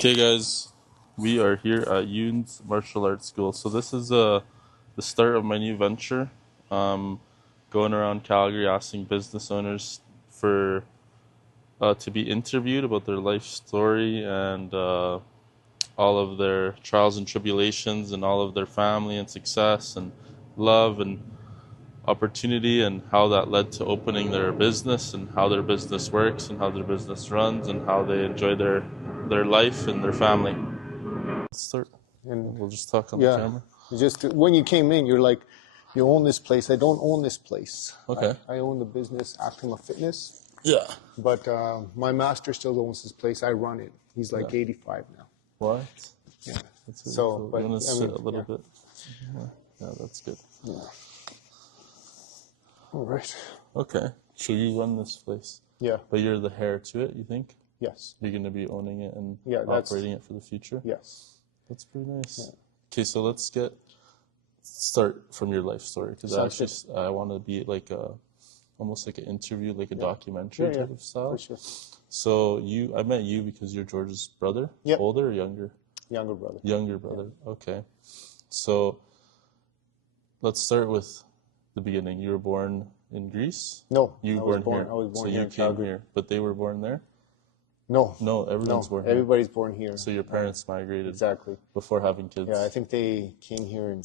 Okay, guys, we are here at Yoons Martial Arts School. So this is the start of my new venture. Um, Going around Calgary asking business owners for to be interviewed about their life story and all of their trials and tribulations and all of their family and success and love and opportunity and how that led to opening their business and how their business works and how their business runs and how they enjoy their life and their family. Let's start. And We'll just talk on the yeah, camera. just when you came in, you're like, you own this place. I don't own this place. Okay. I own the business Actima Fitness, Yeah. but my master still owns this place. I run it. He's like Yeah. 85 now. What? Yeah. That's really So, cool. but You want to I sit mean, a little yeah. bit? Yeah, that's good. Yeah. All right. Okay. So you run this place, Yeah. but you're the heir to it, you think? Yes. You're going to be owning it and Yeah, operating it for the future? Yes. That's pretty nice. Yeah. Okay, so let's start from your life story because Sounds I want to be like almost like an interview, like a Yeah. documentary Yeah, type of style. For sure. So I met you because you're George's brother? Yep. Older or younger? Younger brother. Younger brother. Okay. So let's start with the beginning. You were born in Greece? No, You I were was born. here. I was born So here you in came Calgary. here, but they were born there? No. No, everyone's born here. Everybody's born here. So your parents migrated Exactly. before having kids? Yeah, I think they came here in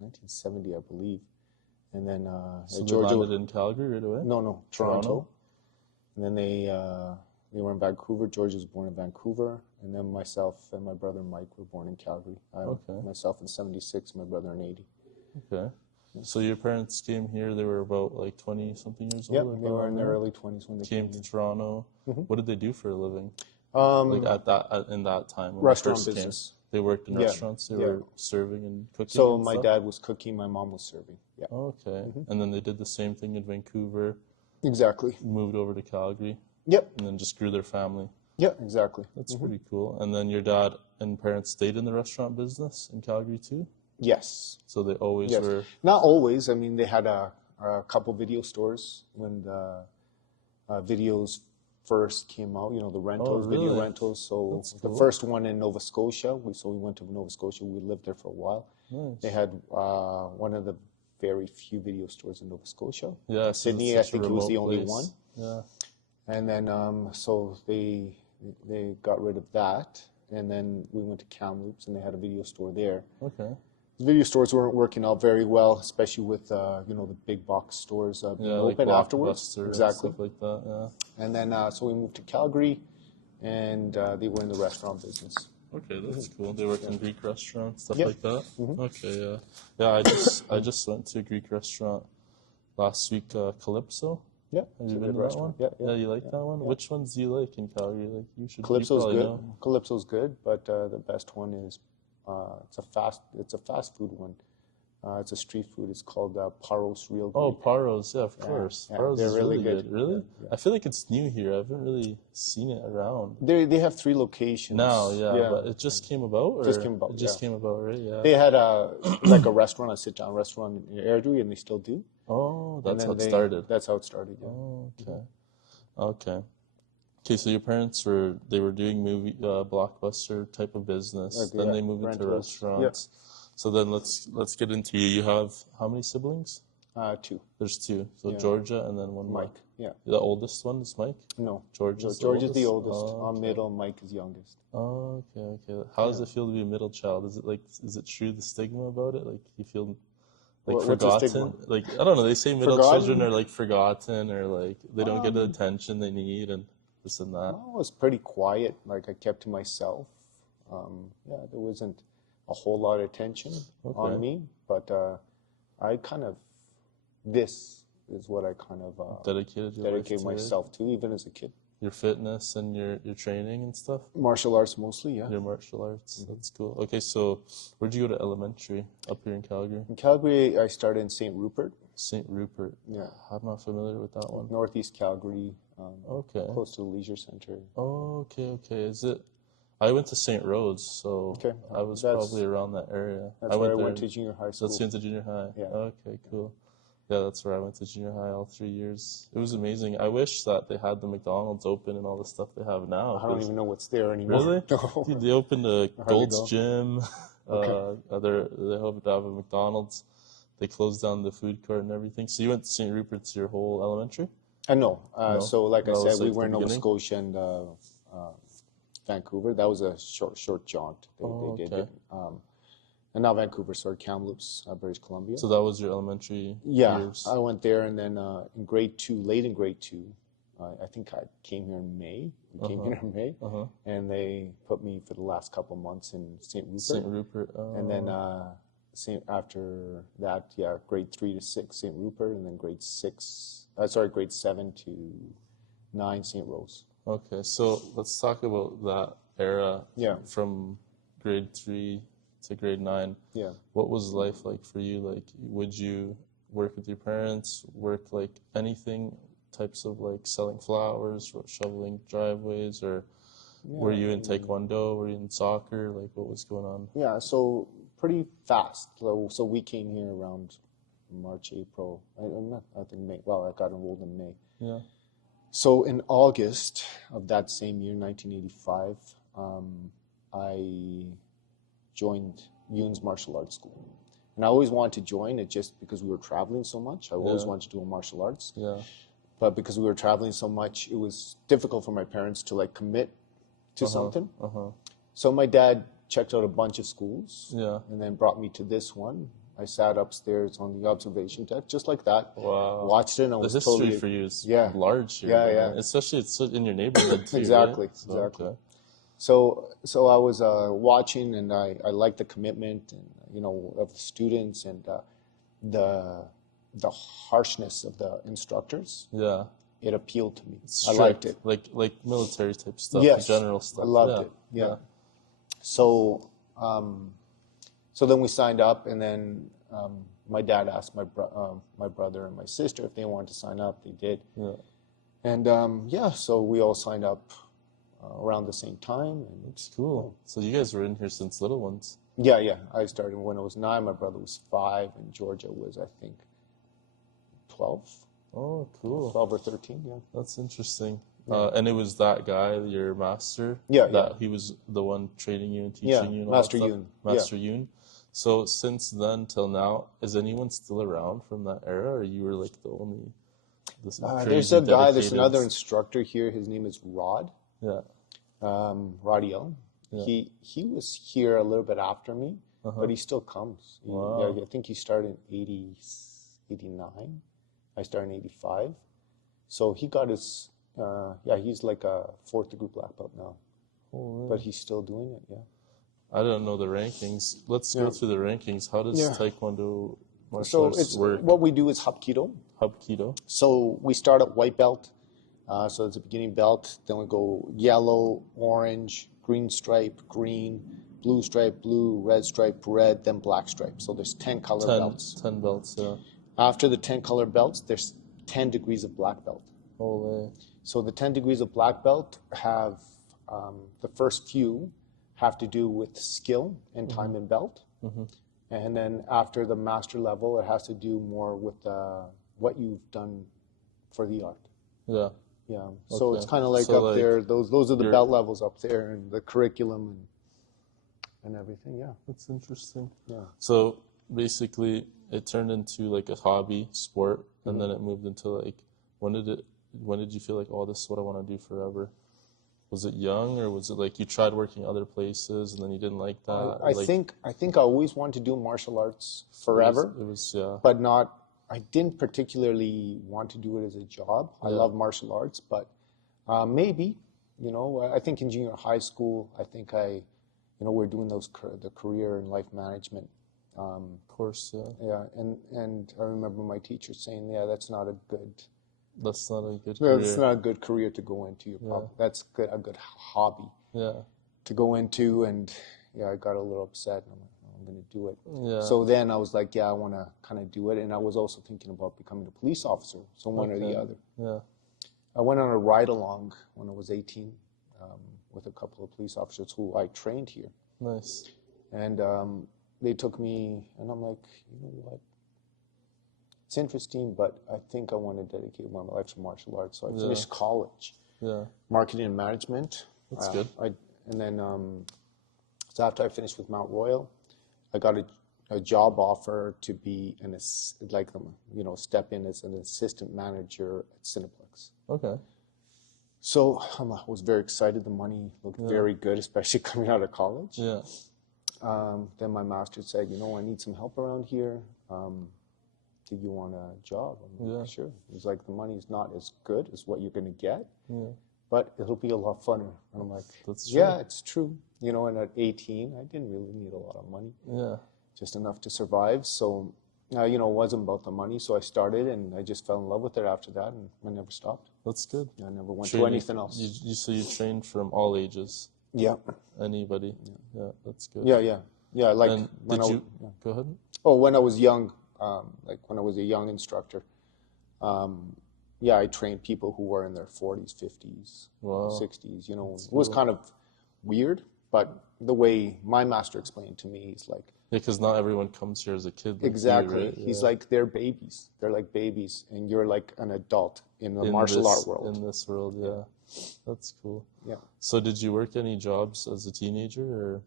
1970, I believe. And then So they Georgia. landed in Calgary right away? No, Toronto. And then they were in Vancouver. George was born in Vancouver. And then myself and my brother Mike were born in Calgary. Okay. Myself in 76, my brother in 80. Okay. So your parents came here, they were about like 20-something years Yep, old? they were in their early 20s when they Came to Toronto. What did they do for a living? Like in that time when Restaurant they first business. came? They worked in Yeah, restaurants? They yeah. were serving and cooking So and my stuff? dad was cooking, my mom was serving. Yeah, Okay. And then they did the same thing in Vancouver, exactly. moved over to Calgary, Yep, and then just grew their family. yeah, exactly. That's pretty cool. And then your dad and parents stayed in the restaurant business in Calgary too? Yes. So they always Yes. were... Not always. I mean, they had a couple video stores when the videos first came out, the rentals, really? video rentals. So That's the cool. first one in Nova Scotia, we went to Nova Scotia. We lived there for a while. Nice. They had one of the very few video stores in Nova Scotia. Yeah, 'cause Sydney, it's I such a think it was the remote only place. one. Yeah. And then so they got rid of that. And then we went to Kamloops, and they had a video store there. Okay. The video stores weren't working out very well, especially with the big box stores being Yeah, like open afterwards. Blockbuster and Exactly. stuff like that, yeah. And then so we moved to Calgary, and they were in the restaurant business. Okay, that's cool. They work in Greek restaurants, stuff Yep. like that. Okay, yeah, yeah. I just went to a Greek restaurant last week, Calypso. Yeah, Have it's you a been good to that restaurant. one? Yeah, you like that one? yeah. Which ones do you like in Calgary? Like you Calypso's probably good. know. Calypso's good, but the best one is it's a fast food one. It's a street food. It's called Paros Real Greek. Oh, Paros, yeah, of course. yeah, Paros they're is really really good. good. Really? Yeah. I feel like it's new here. I haven't really seen it around. They have 3 locations Now, yeah, but it just came about? Or Just came about, It just yeah. came about, right? Yeah. They had like a restaurant, a sit-down restaurant in Airdrie, and they still do. Oh, And that's then how it started. That's how it started. Yeah. Oh, okay. Okay. Okay, so your parents were doing movie blockbuster type of business. Like, Then yeah, they moved into rentals. restaurants. So then let's get into you. You have how many siblings? 2. There's 2. So Yeah. Georgia and then one more. Mike. Yeah. The oldest one is Mike? No. George is George is the oldest. Oh, I'm okay. middle. Mike is youngest. Oh, okay. How does it feel to be a middle child? Is it true the stigma about it? Like you feel like What's the stigma? forgotten? Like I don't know, they say middle Forgotten? children are like forgotten or like they don't get the attention they need and this and that. I was pretty quiet. Like I kept to myself. Yeah, there wasn't a whole lot of attention on me, but I kind of this is what I kind of Dedicated your life dedicate to it? myself to, even as a kid. Your fitness and your training and stuff? Martial arts mostly, yeah. Your martial arts. That's cool. Okay, so where'd you go to elementary up here in Calgary? In Calgary, I started in St. Rupert. St. Rupert. Yeah. I'm not familiar with that one. Northeast Calgary, Okay. close to the leisure center. Oh, okay. Is it? I went to St. Rhodes, so Okay. I was That's- probably around that area. That's where I there. went to junior high school. That's into junior high. Yeah. Okay, cool. Yeah, that's where I went to junior high all 3 years. It was amazing. I wish that they had the McDonald's open and all the stuff they have now. I don't 'Cause even know what's there anymore. really, No, dude, they opened a I hardly Gold's go. Gym. Okay. They hope to have a McDonald's. They closed down the food court and everything. So you went to St. Rupert's your whole elementary? No. No, So like I that said, was we like were the in Nova beginning. Scotia and Vancouver. That was a short jaunt. Oh, They did okay. it. And now Vancouver, sorry, Kamloops, British Columbia. So that was your elementary Yeah, years. I went there, and then in grade two, late in grade two, I think I came here in May. We came here in May, Uh-huh. and they put me for the last couple months in St. Rupert, St. Rupert. and then after that, yeah, grade 3 to 6 St. Rupert, and then grade 7 to 9 St. Rose. Okay, so let's talk about that era Yeah, from grade 3 to grade 9. yeah. What was life like for you? Like, would you work with your parents, work like anything, types of like selling flowers, or shoveling driveways, or were you in taekwondo? Were you in soccer? Like, what was going on? Yeah, so pretty fast. So we came here around March, April. I think May. Well, I got enrolled in May. Yeah. So in August of that same year, 1985, I joined Yoons Martial Arts School. And I always wanted to join it just because we were traveling so much. I always Yeah. wanted to do martial arts. Yeah. But because we were traveling so much, it was difficult for my parents to like commit to something. Uh-huh. So my dad checked out a bunch of schools Yeah. and then brought me to this one. I sat upstairs on the observation deck, just like that. Wow. Watched it, and I The was history totally for you is yeah, large here, yeah, man. yeah. Especially it's in your neighborhood too, Exactly, right? So, exactly. okay. So I was watching, and I liked the commitment, and of the students, and the harshness of the instructors. Yeah. It appealed to me. It's I liked it. like military type stuff, Yes, general I stuff. loved Yeah. it. Yeah. So so then we signed up, and then my dad asked my brother and my sister if they wanted to sign up. They did, Yeah. and yeah, so we all signed up around the same time. And It's cool. So you guys were in here since little ones. yeah, I started when I was 9. My brother was 5, and Georgia was, I think, 12, Oh, cool. 12 or 13. Yeah. That's interesting. And it was that guy, your master, Yeah, that yeah. he was the one training you and Yeah, teaching you and all Master that stuff? Yoon. Master Yoon. So since then till now, is anyone still around from that era, or you were like the only this There's crazy a guy. There's dedicated? another instructor here. His name is Rod. Yeah. Rodiel. Yeah. He was here a little bit after me, but he still comes. Wow. Yeah, I think he started in 89. I started in 85. So he got his, he's like a 4th degree black belt now, Oh, but he's still doing it, yeah. I don't know the rankings. Let's go through the rankings. How does Yeah. Taekwondo martial So arts work? what we do is Hapkido. Hapkido. So we start at white belt, so it's a beginning belt. Then we go yellow, orange, green stripe, green, blue stripe, blue, red stripe, red, then black stripe. So there's 10 color belts. 10 belts, yeah. After the 10 color belts, there's 10 degrees of black belt. Holy. So the 10 degrees of black belt have, the first few have to do with skill and time in belt. And then after the master level, it has to do more with what you've done for the art. Yeah. Yeah. So Okay. it's kind of like So, up like, there. Those are the you're- belt levels up there, and the curriculum and everything. Yeah. That's interesting. Yeah. So basically, it turned into like a hobby sport, and then it moved into like, when did you feel like, oh, this is what I want to do forever? Was it young, or was it like you tried working other places and then you didn't like that? I think I always wanted to do martial arts forever, It was yeah. but not. I didn't particularly want to do it as a job. I love martial arts, but maybe, I think in junior high school, I think we're doing the career and life management. Of course, yeah. Yeah, and I remember my teacher saying, yeah, that's not a good career to go into. That's a good hobby Yeah. to go into, and yeah, I got a little upset. And I'm like, oh, I'm going to do it. Yeah. So then I was like, yeah, I want to kind of do it, and I was also thinking about becoming a police officer, so one or the other. Yeah. I went on a ride along when I was 18 with a couple of police officers who I trained here, Nice. and they took me, and I'm like, you know what? it's interesting, but I think I want to dedicate my life to martial arts. So I Yeah. finished college, Yeah. marketing and management. That's good. And then, so after I finished with Mount Royal, I got a job offer to be step in as an assistant manager at Cineplex. Okay. So I was very excited. The money looked very good, especially coming out of college. Yeah. Then my master said, I need some help around here. Do you want a job? I'm like, sure. He's like, the money's not as good as what you're going to get, but it'll be a lot funner. And I'm like, that's true. Yeah, it's true. And at 18, I didn't really need a lot of money. Yeah. Just enough to survive. So, it wasn't about the money. So I started, and I just fell in love with it after that, and I never stopped. That's good. I never went to anything else. So you trained from all ages? Yeah. Anybody? Yeah, that's good. Yeah. Like, and go ahead? Oh, when I was young, like when I was a young instructor, I trained people who were in their 40s, 50s, 60s. It was kind of weird, but the way my master explained to me is like, because not everyone comes here as a kid. Like exactly. You, right? He's like, they're babies. They're like babies, and you're like an adult in the martial art world. In this world, yeah. That's cool. Yeah. So did you work any jobs as a teenager, or?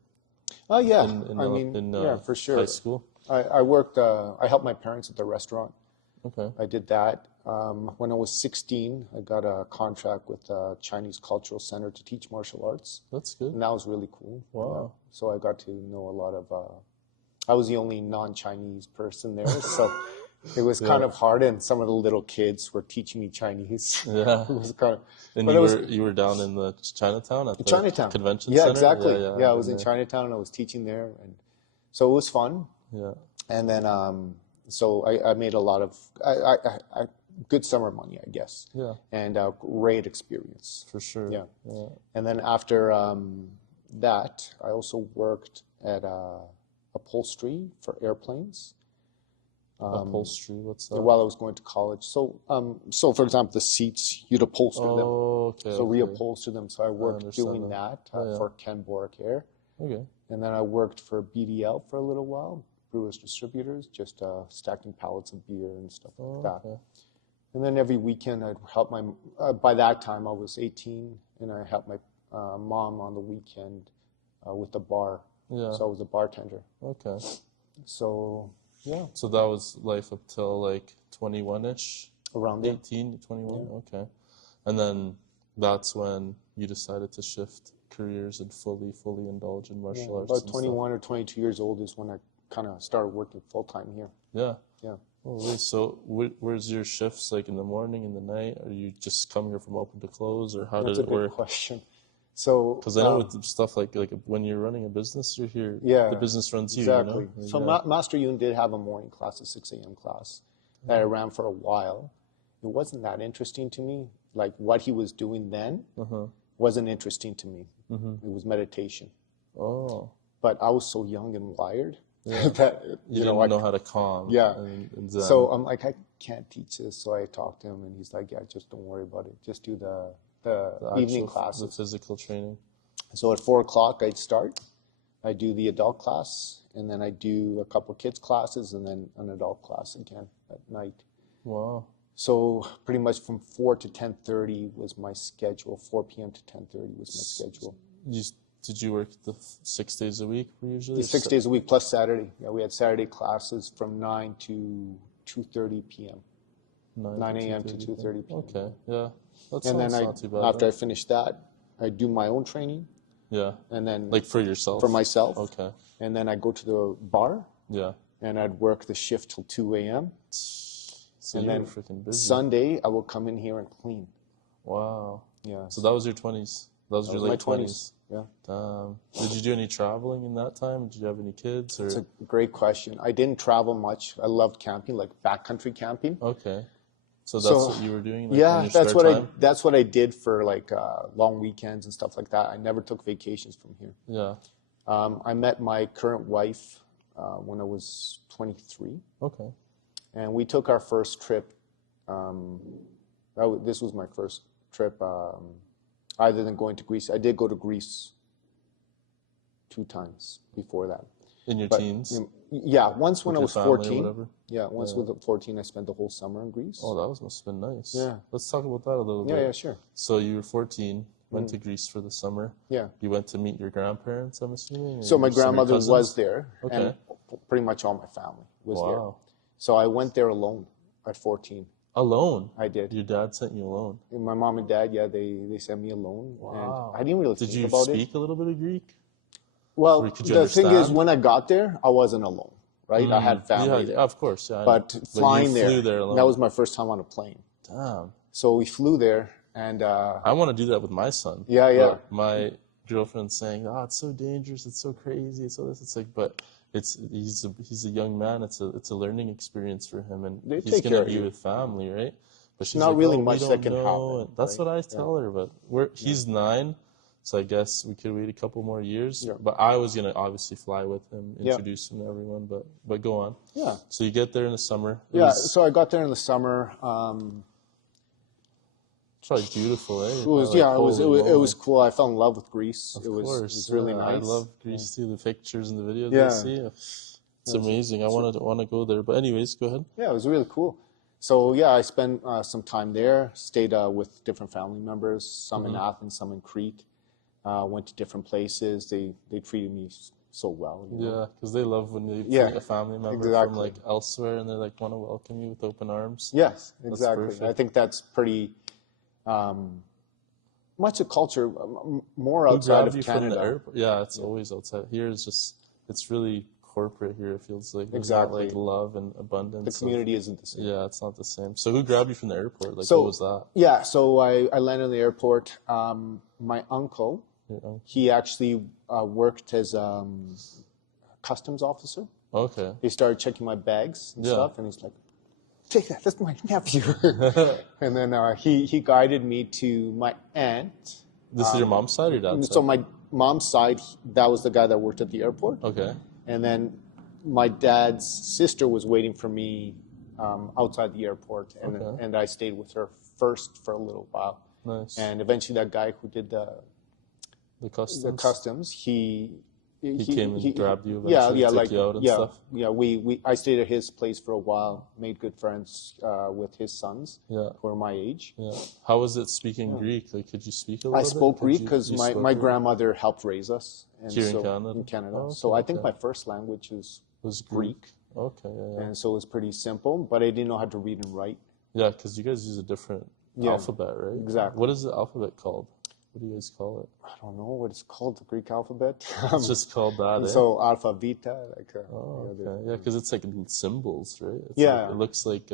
Oh, yeah. In for sure. High school? I worked, I helped my parents at the restaurant. Okay. I did that. When I was 16, I got a contract with the Chinese Cultural Center to teach martial arts. That's good. And that was really cool. Wow. So I got to know a lot of, I was the only non-Chinese person there, so it was kind of hard, and some of the little kids were teaching me Chinese. Yeah. It was kind of, and you were down in the Chinatown at the convention center? Yeah, exactly. Yeah, I was in Chinatown, and I was teaching there, and so it was fun. Yeah. And then, so I made a lot of good summer money, I guess. Yeah. And a great experience. For sure. Yeah. And then after that, I also worked at upholstery for airplanes. Upholstery, what's that? While I was going to college. So for example, the seats, you'd upholster them. Okay. So reupholster them. So I worked doing that for Ken Borek Air. Okay. And then I worked for BDL for a little while, Brewers Distributors, just stacking pallets of beer and stuff like that. Okay. And then every weekend I'd help my, by that time I was 18, and I helped my mom on the weekend with the bar. Yeah. So I was a bartender. Okay. So, yeah. So that was life up till like 21-ish? Around there. 18 to 21? Yeah. Okay. And then that's when you decided to shift careers and fully indulge in martial arts. About 21 or 22 years old is when I kind of started working full-time here. Yeah. Yeah. Holy. So where's your shifts, like in the morning, in the night? Are you just come here from open to close, or how did it work? That's a good question. So, because I know with stuff like when you're running a business, you're here. Yeah, the business runs you. Exactly. You know? So Master Yoon did have a morning class, a 6 a.m. class that I ran for a while. It wasn't that interesting to me. Like what he was doing then wasn't interesting to me. It was meditation. Oh. But I was so young and wired that you didn't know how to calm. Yeah. And so I'm like, I can't teach this. So I talked to him, and he's like, yeah, just don't worry about it. Just do the evening classes. The physical training. So at 4 o'clock I'd start. I do the adult class, and then I do a couple kids classes, and then an adult class again at night. Wow. So pretty much from 4 to 10:30 was my schedule. 4 p.m. to 10:30 was my schedule. Did you work the 6 days a week usually? 6 days a week plus Saturday. Yeah, we had Saturday classes from 9 to 2:30 p.m. 9 a.m. to 2:30 p.m. Okay, yeah. And then not too bad, after I finished that, I do my own training. Yeah. And then like for yourself? For myself. Okay. And then I go to the bar. Yeah. And I'd work the shift till 2 a.m. So you were freaking busy. Sunday, I will come in here and clean. Wow. Yeah. So that was your 20s? That was your late 20s? Yeah. Did you do any traveling in that time? Did you have any kids? Or? That's a great question. I didn't travel much. I loved camping, like backcountry camping. Okay. So that's what you were doing? Like, yeah, that's what I did for like long weekends and stuff like that. I never took vacations from here. Yeah. I met my current wife when I was 23. Okay. And we took our first trip. This was my first trip, other than going to Greece. I did go to Greece 2 times before that. In your But teens? yeah, once when With I your was family or 14. whatever? Yeah, once Yeah. with 14, I spent the whole summer in Greece. Oh, that must have been nice. Yeah. Let's talk about that a little Yeah, bit. yeah, sure. So you were 14, went to Greece for the summer. Yeah. You went to meet your grandparents, I'm assuming? Or So my some of your grandmother cousins? was there, and Okay. pretty much all my family was there. Wow. So I went there alone at 14. Alone? I did. Your dad sent you alone? And my mom and dad, yeah, they sent me alone, and Wow. I didn't really Did think you about it. speak a little bit of Greek? Well, Could you the thing is, understand? when I got there, I wasn't alone, right? I had family there. Of course, yeah, I know. But But you flying flew there there, alone. that was my first time on a plane. Damn. So we flew there, and I want to do that with my son. yeah, yeah. But my girlfriend's saying, "Oh, it's so dangerous. It's so crazy. It's so this." It's like, but he's a young man. It's a learning experience for him, and They he's take care gonna of be you. with family, right? But she's Not like, really "Oh, we much don't that can know." happen, And that's right? what I tell her. But he's 9, so I guess we could wait a couple more years. Yeah. But I was gonna obviously fly with him, Yeah. introduce him to everyone. But go on. Yeah. So you get there in the summer. Yeah, so I got there in the summer. It's probably beautiful, eh? It was Like, it holy was moly. cool. I fell in love with Greece. Of It course, was really yeah. nice. I love Greece too. The pictures and the videos Yeah. I see, it's amazing. I want to go there. But anyways, go ahead. Yeah, it was really cool. So yeah, I spent some time there. Stayed with different family members. Some in Athens, some in Crete. Went to different places. They treated me so well. You know? Yeah, because they love when they Yeah, meet a family member from exactly. like elsewhere, and they like want to welcome you with open arms. Yes, That's exactly. perfect. I think that's pretty much a culture more Who outside grabbed of you from the Canada. airport? Yeah, it's always outside. Here it's just it's really corporate here. It feels like there's Exactly. not like love and The abundance. community isn't the same. Yeah, it's not the same. So who grabbed you from the airport? Like, So what was that? yeah, so I landed in the airport. My uncle, Your uncle? he actually worked as customs officer. Okay. He started checking my bags and Yeah. stuff, and he's like, "Take that, that's my nephew." And then he guided me to my aunt. This is your mom's side or dad's So side? my mom's side, that was the guy that worked at the airport. Okay. And then my dad's sister was waiting for me outside the airport, and I stayed with her first for a little while. Nice. And eventually, that guy who did the customs, he came and grabbed you Yeah, eventually, yeah, took like you out and yeah, stuff? yeah. I stayed at his place for a while, made good friends with his sons, Yeah. who are my age. Yeah. How was it speaking Greek? Like, could you speak a little I bit? spoke Could Greek you- because you my, spoke my Greek? grandmother helped raise us. And Here in so, Canada? In Canada. Oh, So I okay, think okay. my first language is Was Greek. Okay, yeah. And so it was pretty simple, but I didn't know how to read and write. Yeah, because you guys use a different Yeah, alphabet, right? exactly. What is the alphabet called? What do you guys call it? I don't know what it's called, the Greek alphabet. It's just called that, eh? So alpha, beta, like. Oh, okay. Yeah, because it's like symbols, right? It's Yeah. Like, it looks like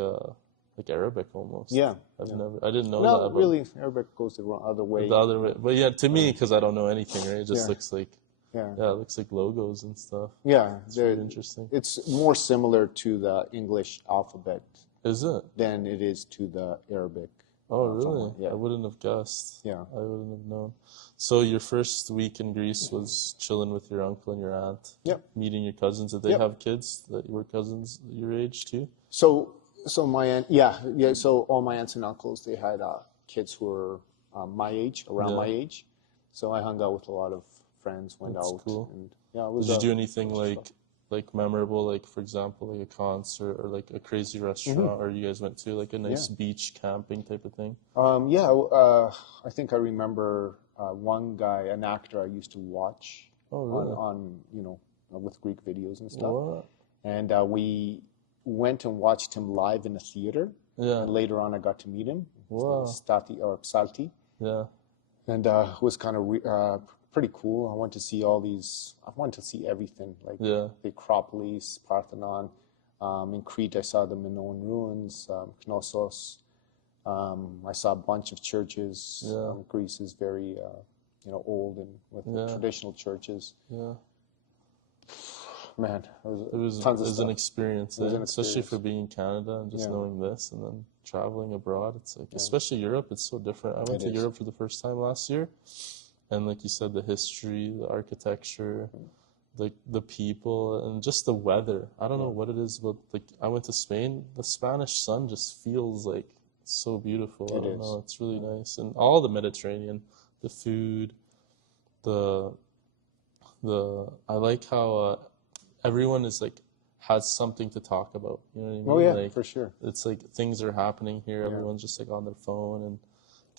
Arabic almost. Yeah, I didn't know No, that. But really, Arabic goes the other way. the other way. But yeah, to me, because I don't know anything, right? It just Yeah. looks like, Yeah, yeah, it looks like logos and stuff. yeah. It's really interesting. It's more similar to the English alphabet Is it? than it is to the Arabic. Oh, really? Yeah. I wouldn't have guessed. Yeah. I wouldn't have known. So your first week in Greece was chilling with your uncle and your aunt. Yep. Meeting your cousins. Did they Yep. have kids that were cousins your age too? So my aunt, yeah. So all my aunts and uncles, they had kids who were my age, around Yeah. my age. So I hung out with a lot of friends, went That's out, cool. and yeah, it was. Did you do anything like memorable, like for example, like a concert or like a crazy restaurant, or you guys went to like a nice beach camping type of thing? Yeah, I think I remember one guy, an actor I used to watch Oh, really? on with Greek videos and stuff. What? And we went and watched him live in a theater. Yeah. And later on, I got to meet him. His name Wow. was Stati or Psalti, Yeah. and it was kind of pretty cool. I wanted to see everything, like Yeah. the Acropolis, Parthenon. In Crete, I saw the Minoan ruins, Knossos. I saw a bunch of churches. Yeah. Greece is very, old and with traditional churches. Yeah. Man, It was tons of an stuff. experience, was eh? an Especially experience. for being in Canada and just Yeah. knowing this and then traveling abroad. It's like, especially Europe, it's so different. I went to is. Europe for the first time last year, and like you said, the history, the architecture, the people, and just the weather. I don't know what it is, but like I went to Spain. The Spanish sun just feels like so beautiful. I don't know. It's really nice, and all the Mediterranean, the food, the I like how everyone is like has something to talk about. You know what I mean? Oh yeah, Like for sure. it's like things are happening here. Yeah. Everyone's just like on their phone and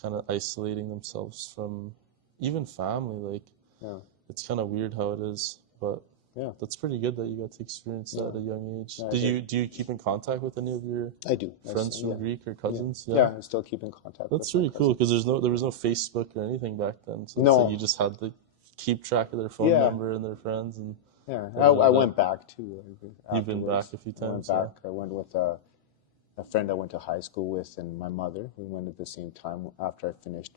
kind of isolating themselves from even family. Like Yeah. it's kind of weird how it is, but Yeah. that's pretty good that you got to experience that Yeah. at a young age. Yeah, I Do you keep in contact with any of your I do. friends from Yeah. Greek or Yeah. cousins? Yeah, I still keep in contact That's with my really cool because cousins. there was no Facebook or anything back then, so it's like you No. just had to keep track of their phone Yeah. number and their friends and Yeah. da, da, da, I da. went back too You've been back afterwards. a few I went times, back. I went with a friend I went to high school with and my mother. We went at the same time after I finished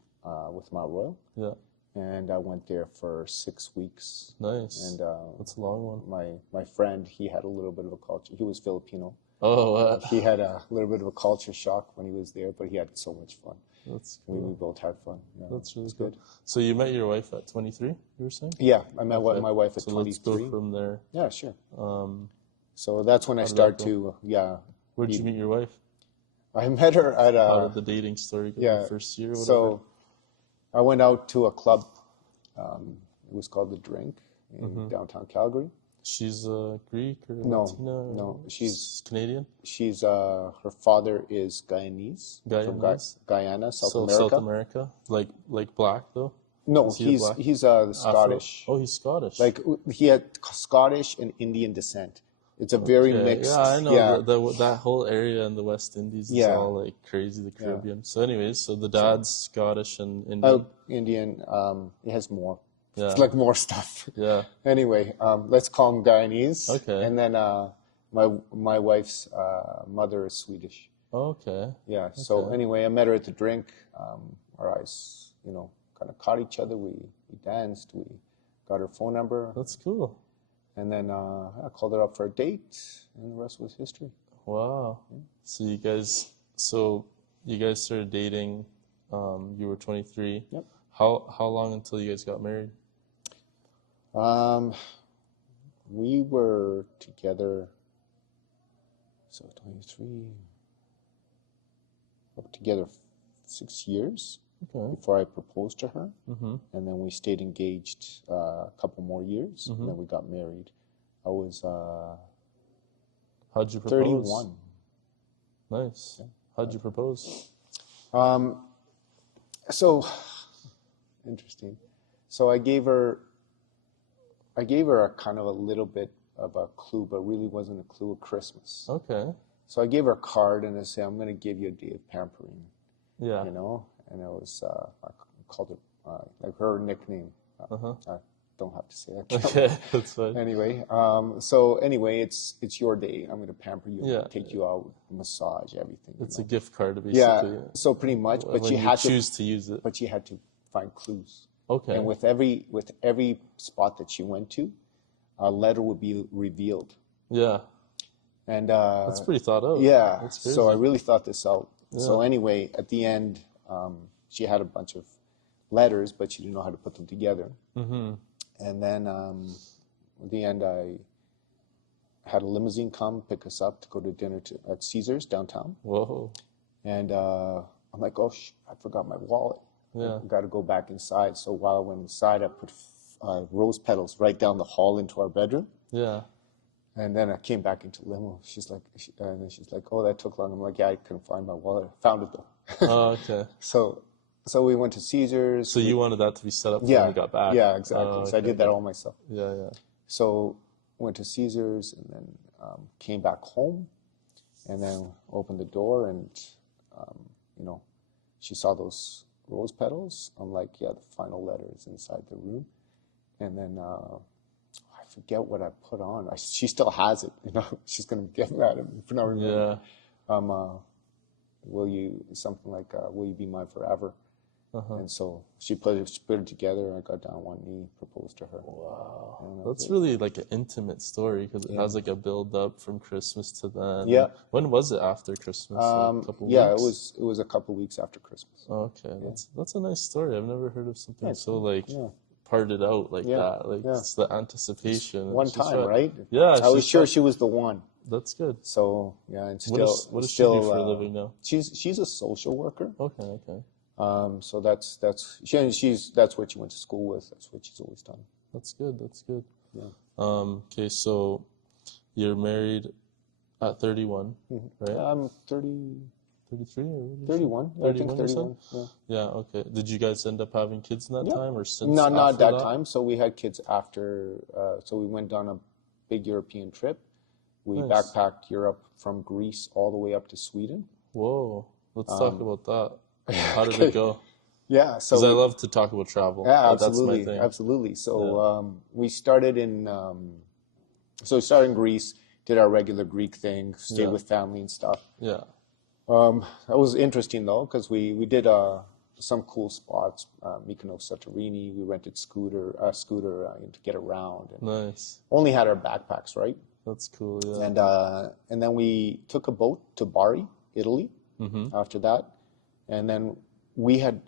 with Mount Royal. yeah. And I went there for 6 weeks. Nice. And That's a long one. my friend, he had a little bit of a culture. He was Filipino. Oh, He had a little bit of a culture shock when he was there, but he had so much fun. that's We cool. both had fun. Yeah, That's really it's cool. good. So you met your wife at 23, you were saying? Yeah, I met Okay. my wife at So let's go 23. from there. Yeah, sure. Um, So that's when I how did that start go? Where'd you be- meet your wife? I met her at How did the dating story go? yeah. The first year or whatever? So I went out to a club. It was called The Drink in Mm-hmm. downtown Calgary. She's Greek or No, Latina? Or no, she's Canadian? her father is Guyanese from Guyanese? Guyana, South So America. South America? Like black though? No, Is he a black? he's Afro? Scottish. Oh, he's Scottish. Like he had Scottish and Indian descent. It's a very Okay, mixed. yeah, I know Yeah, that whole area in the West Indies is Yeah. all like crazy, the Yeah. Caribbean. So anyways, so the dad's Scottish and Indian. Indian. It has more. Yeah. It's like more stuff. Yeah. Anyway, let's call him Guyanese. Okay. And then my wife's mother is Swedish. Okay. Yeah. So Okay. anyway, I met her at the drink. Our eyes, kind of caught each other. We danced. We got her phone number, That's cool. and then I called her up for a date, and the rest was history. Wow. So you guys started dating. You were 23. Yep. How long until you guys got married? We were together. So 23. Together 6 years Okay. before I proposed to her. Mm-hmm. And then we stayed engaged a couple more years, and then we got married. I was How'd you propose? 31. Nice. How'd you propose? So interesting. So I gave her a kind of a little bit of a clue, but really wasn't a clue of Christmas. Okay. So I gave her a card and I said, "I'm going to give you a day of pampering," Yeah. and it was I called it like her nickname. Uh-huh. I don't have to say that. Okay, that's fine. Anyway, so anyway, it's your day. I'm going to pamper you, Yeah. take you out, massage, everything. It's a gift card, yeah. basically. So pretty much, but when you you had choose to use it. but you had to find clues. Okay. And with every spot that she went to, a letter would be revealed. Yeah. And That's pretty thought out. yeah. That's crazy. So I really thought this out. So Yeah. anyway, at the end, she had a bunch of letters, but she didn't know how to put them together. Mm-hmm. And then at the end, I had a limousine come pick us up to go to dinner at Caesar's downtown. Whoa. And I'm like, oh, I forgot my wallet. Yeah. I got to go back inside. So while I went inside, I put rose petals right down the hall into our bedroom. Yeah. And then I came back into limo. And then she's like, oh, that took long. I'm like, yeah, I couldn't find my wallet. I found it though. Oh, okay. So we went to Caesar's. So you wanted that to be set up for Yeah, when you got back. yeah, exactly. Oh, So I okay. did that all myself. Yeah, yeah. So went to Caesar's and then came back home, and then opened the door and she saw those rose petals. I'm like, yeah, the final letter is inside the room, and then I forget what I put on. She still has it. She's gonna get mad at me for not remembering. Yeah. Will you something like will you be mine forever? Uh-huh. And so she put it together, and I got down on one knee, proposed to her. Wow. And That's really like an intimate story because it has like a build up from Christmas to then. Yeah. When was it after Christmas? Like a couple weeks? Yeah, it was a couple weeks after Christmas. Okay. That's a nice story. I've never heard of something so like yeah. parted out like Yeah, that. Like yeah. it's the anticipation. One She's time, right? Yeah. I was she's sure right. she was the one. That's good. So yeah, and still, What does still, she do for a living now? She's a social worker. Okay, okay. So that's what she went to school with. That's what she's always done. That's good. That's good. Yeah. Okay, so You're married at 31, right? I'm 30, 33 or what did you say? 31. Yeah, I think 31 you said? 31. Yeah. Yeah, okay. Did you guys end up having kids in that Yeah. time or since No, not at after that that? time. So we had kids after. So we went on a big European trip. We Nice. backpacked Europe from Greece all the way up to Sweden. Whoa. Let's talk about that. How did it Okay. go? Yeah. Because So I we. love to talk about travel. Yeah, That's my absolutely, thing. absolutely. Yeah. So we started in. So we started in Greece. Did our regular Greek thing. Stayed Yeah. with family and stuff. Yeah. That was interesting though, because we did some cool spots. Mykonos, Santorini. We rented a scooter to get around, and Nice. only had our backpacks, right? That's cool. Yeah. And then we took a boat to Bari, Italy. Mm-hmm. After that, and then we had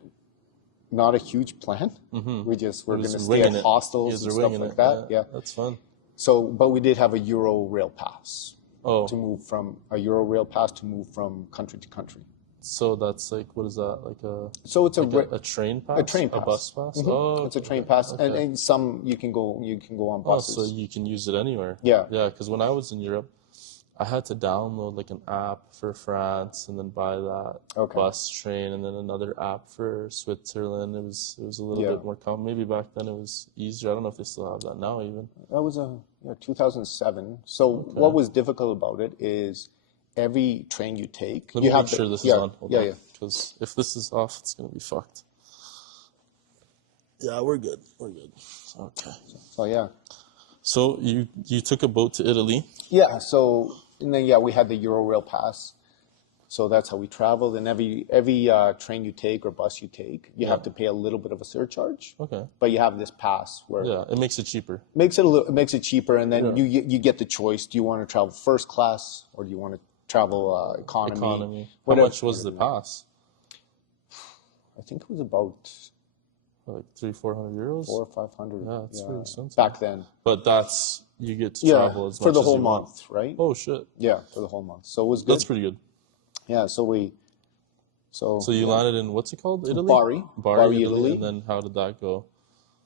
not a huge plan. Mm-hmm. We just were It going was to stay at winging it. You hostels guys and are stuff winging like it. that. Yeah. Yeah. That's fun. So, but we did have a Euro rail pass to Oh, move from a Euro rail pass to move from country to country. so that's like, what is that? So it's A train a pass? train A pass. bus pass? Oh, It's a okay, train okay, pass, and, okay. and some you can go on Oh, so buses. you can use it anywhere. Yeah. Yeah, because when I was in Europe, I had to download like an app for France and then buy that Okay. bus train and then another app for Switzerland. It was a little Yeah. bit more common. Maybe back then it was easier. I don't know if they still have that now even. That was 2007. So what Okay. was difficult about it is every train you take, Let you me make have sure this is yeah, on. Hold yeah, on. yeah. Because if this is off, it's gonna be fucked. Yeah, we're good. We're good. Okay. So yeah. So you took a boat to Italy. Yeah, so and then we had the Euro pass. So that's how we traveled. And every train you take or bus you take, you have to pay a little bit of a surcharge. Okay. But you have this pass where Yeah, it makes it cheaper. it makes it cheaper, and then Yeah. you get the choice. Do you want to travel first class or do you want to travel economy? Economy. How Whatever. much was the pass? I think it was about Like 300-400 euros? 400 or 500. Yeah, it's pretty expensive. Back then. But you get to Yeah, travel as for much the as whole you want. month, right? Oh shit, Yeah, for the whole month. So it was good. that's pretty good. Yeah, so So you landed in what's it called? Italy? Bari, Bari, Italy. Italy. And then how did that go?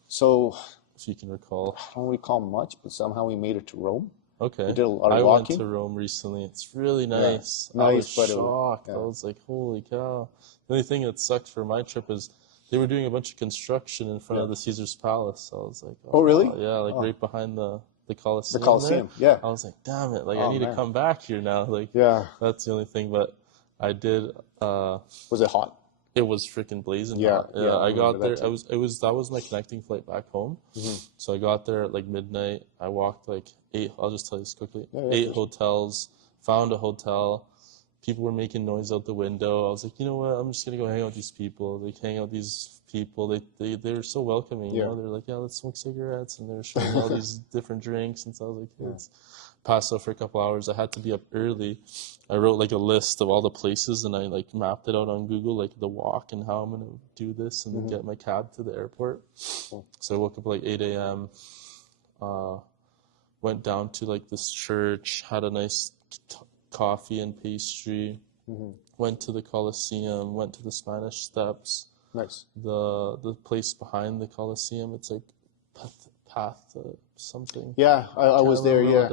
So If you can recall. I don't recall much, but somehow we made it to Rome. Okay. We did a lot of I went walking. to Rome recently. It's really nice. I Nice, was but shocked. I was like, holy cow. The only thing that sucked for my trip is they were doing a bunch of construction in front of the Caesar's Palace. I was like, Oh, really? yeah, like right behind the Colosseum. The Colosseum, there. yeah. I was like, damn it, like I Oh, need man. to come back here now. Like, Yeah. that's the only thing. But I did. Was it hot? It was freaking blazing Yeah, hot. yeah, I I got remember there. that too. That was my connecting flight back home. So I got there at like midnight. I walked like 8. I'll just tell you this quickly. Yeah, 8 please. hotels. Found a hotel. People were making noise out the window. I was like, you know what? I'm just gonna go hang out with these people. Like hang out with these people. They were so welcoming. You Yeah. know, they're like, yeah, let's smoke cigarettes, and they were showing me all these different drinks. And so I was like, yeah, let's pass out for a couple hours. I had to be up early. I wrote like a list of all the places, and I like mapped it out on Google, like the walk and how I'm gonna do this, and then get my cab to the airport. So I woke up like 8 a.m. Went down to like this church, had a nice coffee and pastry. Went to the Colosseum. Went to the Spanish Steps. Nice. The place behind the Colosseum. It's like path something. Yeah, I was there. Yeah,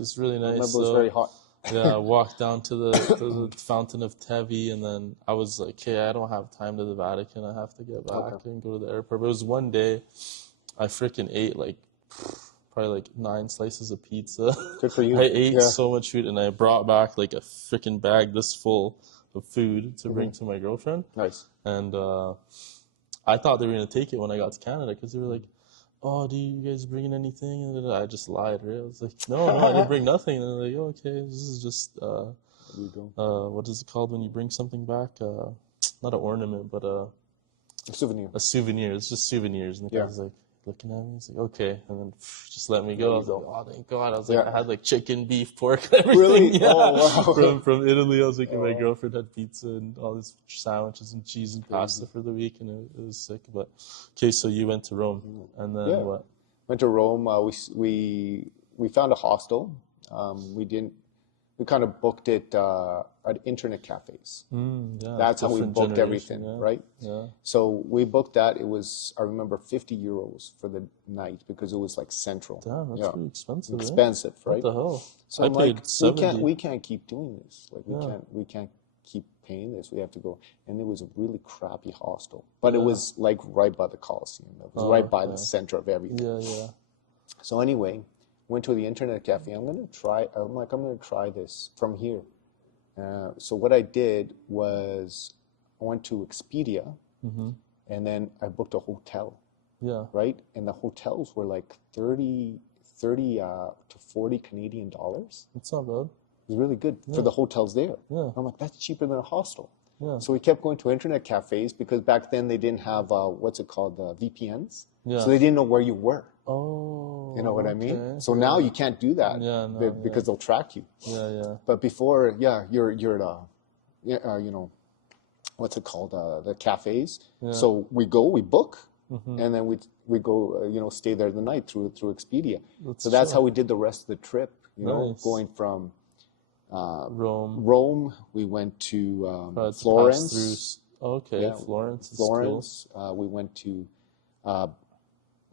It's really nice. I remember it was very hot. Yeah, I walked down to the Fountain of Trevi, and then I was like, hey, I don't have time to the Vatican. I have to get back and go to the airport. But it was one day I freaking ate like probably like 9 slices of pizza. Good for you. I ate Yeah. so much food, and I brought back like a freaking bag this full of food to bring to my girlfriend. Nice. And I thought they were going to take it when I got to Canada because they were like, oh, do you guys bring anything? And I just lied, right? I was like, no, I didn't bring nothing. And they're like, oh, okay, this is just, There you go. what is it called when you bring something back? Not an ornament, but A souvenir. a souvenir. It's just souvenirs. And the guy was like, looking at me, he's like, okay. And then just let me go. I was like, oh, thank God. I was like, I had like chicken, beef, pork, and everything. Really? Yeah. Oh, wow. From Italy. I was like, my girlfriend had pizza and all these sandwiches and cheese and pasta for the week, and it was sick. But okay, so you went to Rome, and then what? Went to Rome. We found a hostel. We didn't. we kind of booked it at internet cafes. Yeah, That's how we different booked generation. everything, Yeah, right? yeah. So we booked that. It was, I remember, 50 euros for the night because it was like central. Damn, that's Yeah, pretty expensive, eh? expensive, What right? the hell? So I I'm like, paid 70. we can't keep doing this. Like Yeah, we can't keep paying this. We have to go. And it was a really crappy hostel, but it yeah. was like right by the Coliseum. It was right Oh, by the okay. center of everything. Yeah, yeah. So anyway, went to the internet cafe. I'm gonna try this from here. So what I did was I went to Expedia Mm-hmm. and then I booked a hotel, Yeah, right? And the hotels were like 30 to 40 Canadian dollars. it's not bad. It was really good for Yeah, the hotels there. yeah, I'm like, that's cheaper than a hostel. yeah, So we kept going to internet cafes because back then they didn't have what's it called, VPNs. So yeah. they didn't know where you were. You know what Oh, I mean? okay. So now Yeah, you can't do that yeah, no, because they'll track you. yeah, yeah, But before, yeah, you're at you know, what's it called, the cafes. yeah. So we book, Mm-hmm. and then we go, stay there the night through Expedia. That's So that's chill. how we did the rest of the trip. Nice. Going from Rome. Rome, we went to Had to pass through. Florence. Okay, Yeah, Florence is cool. Florence. We went to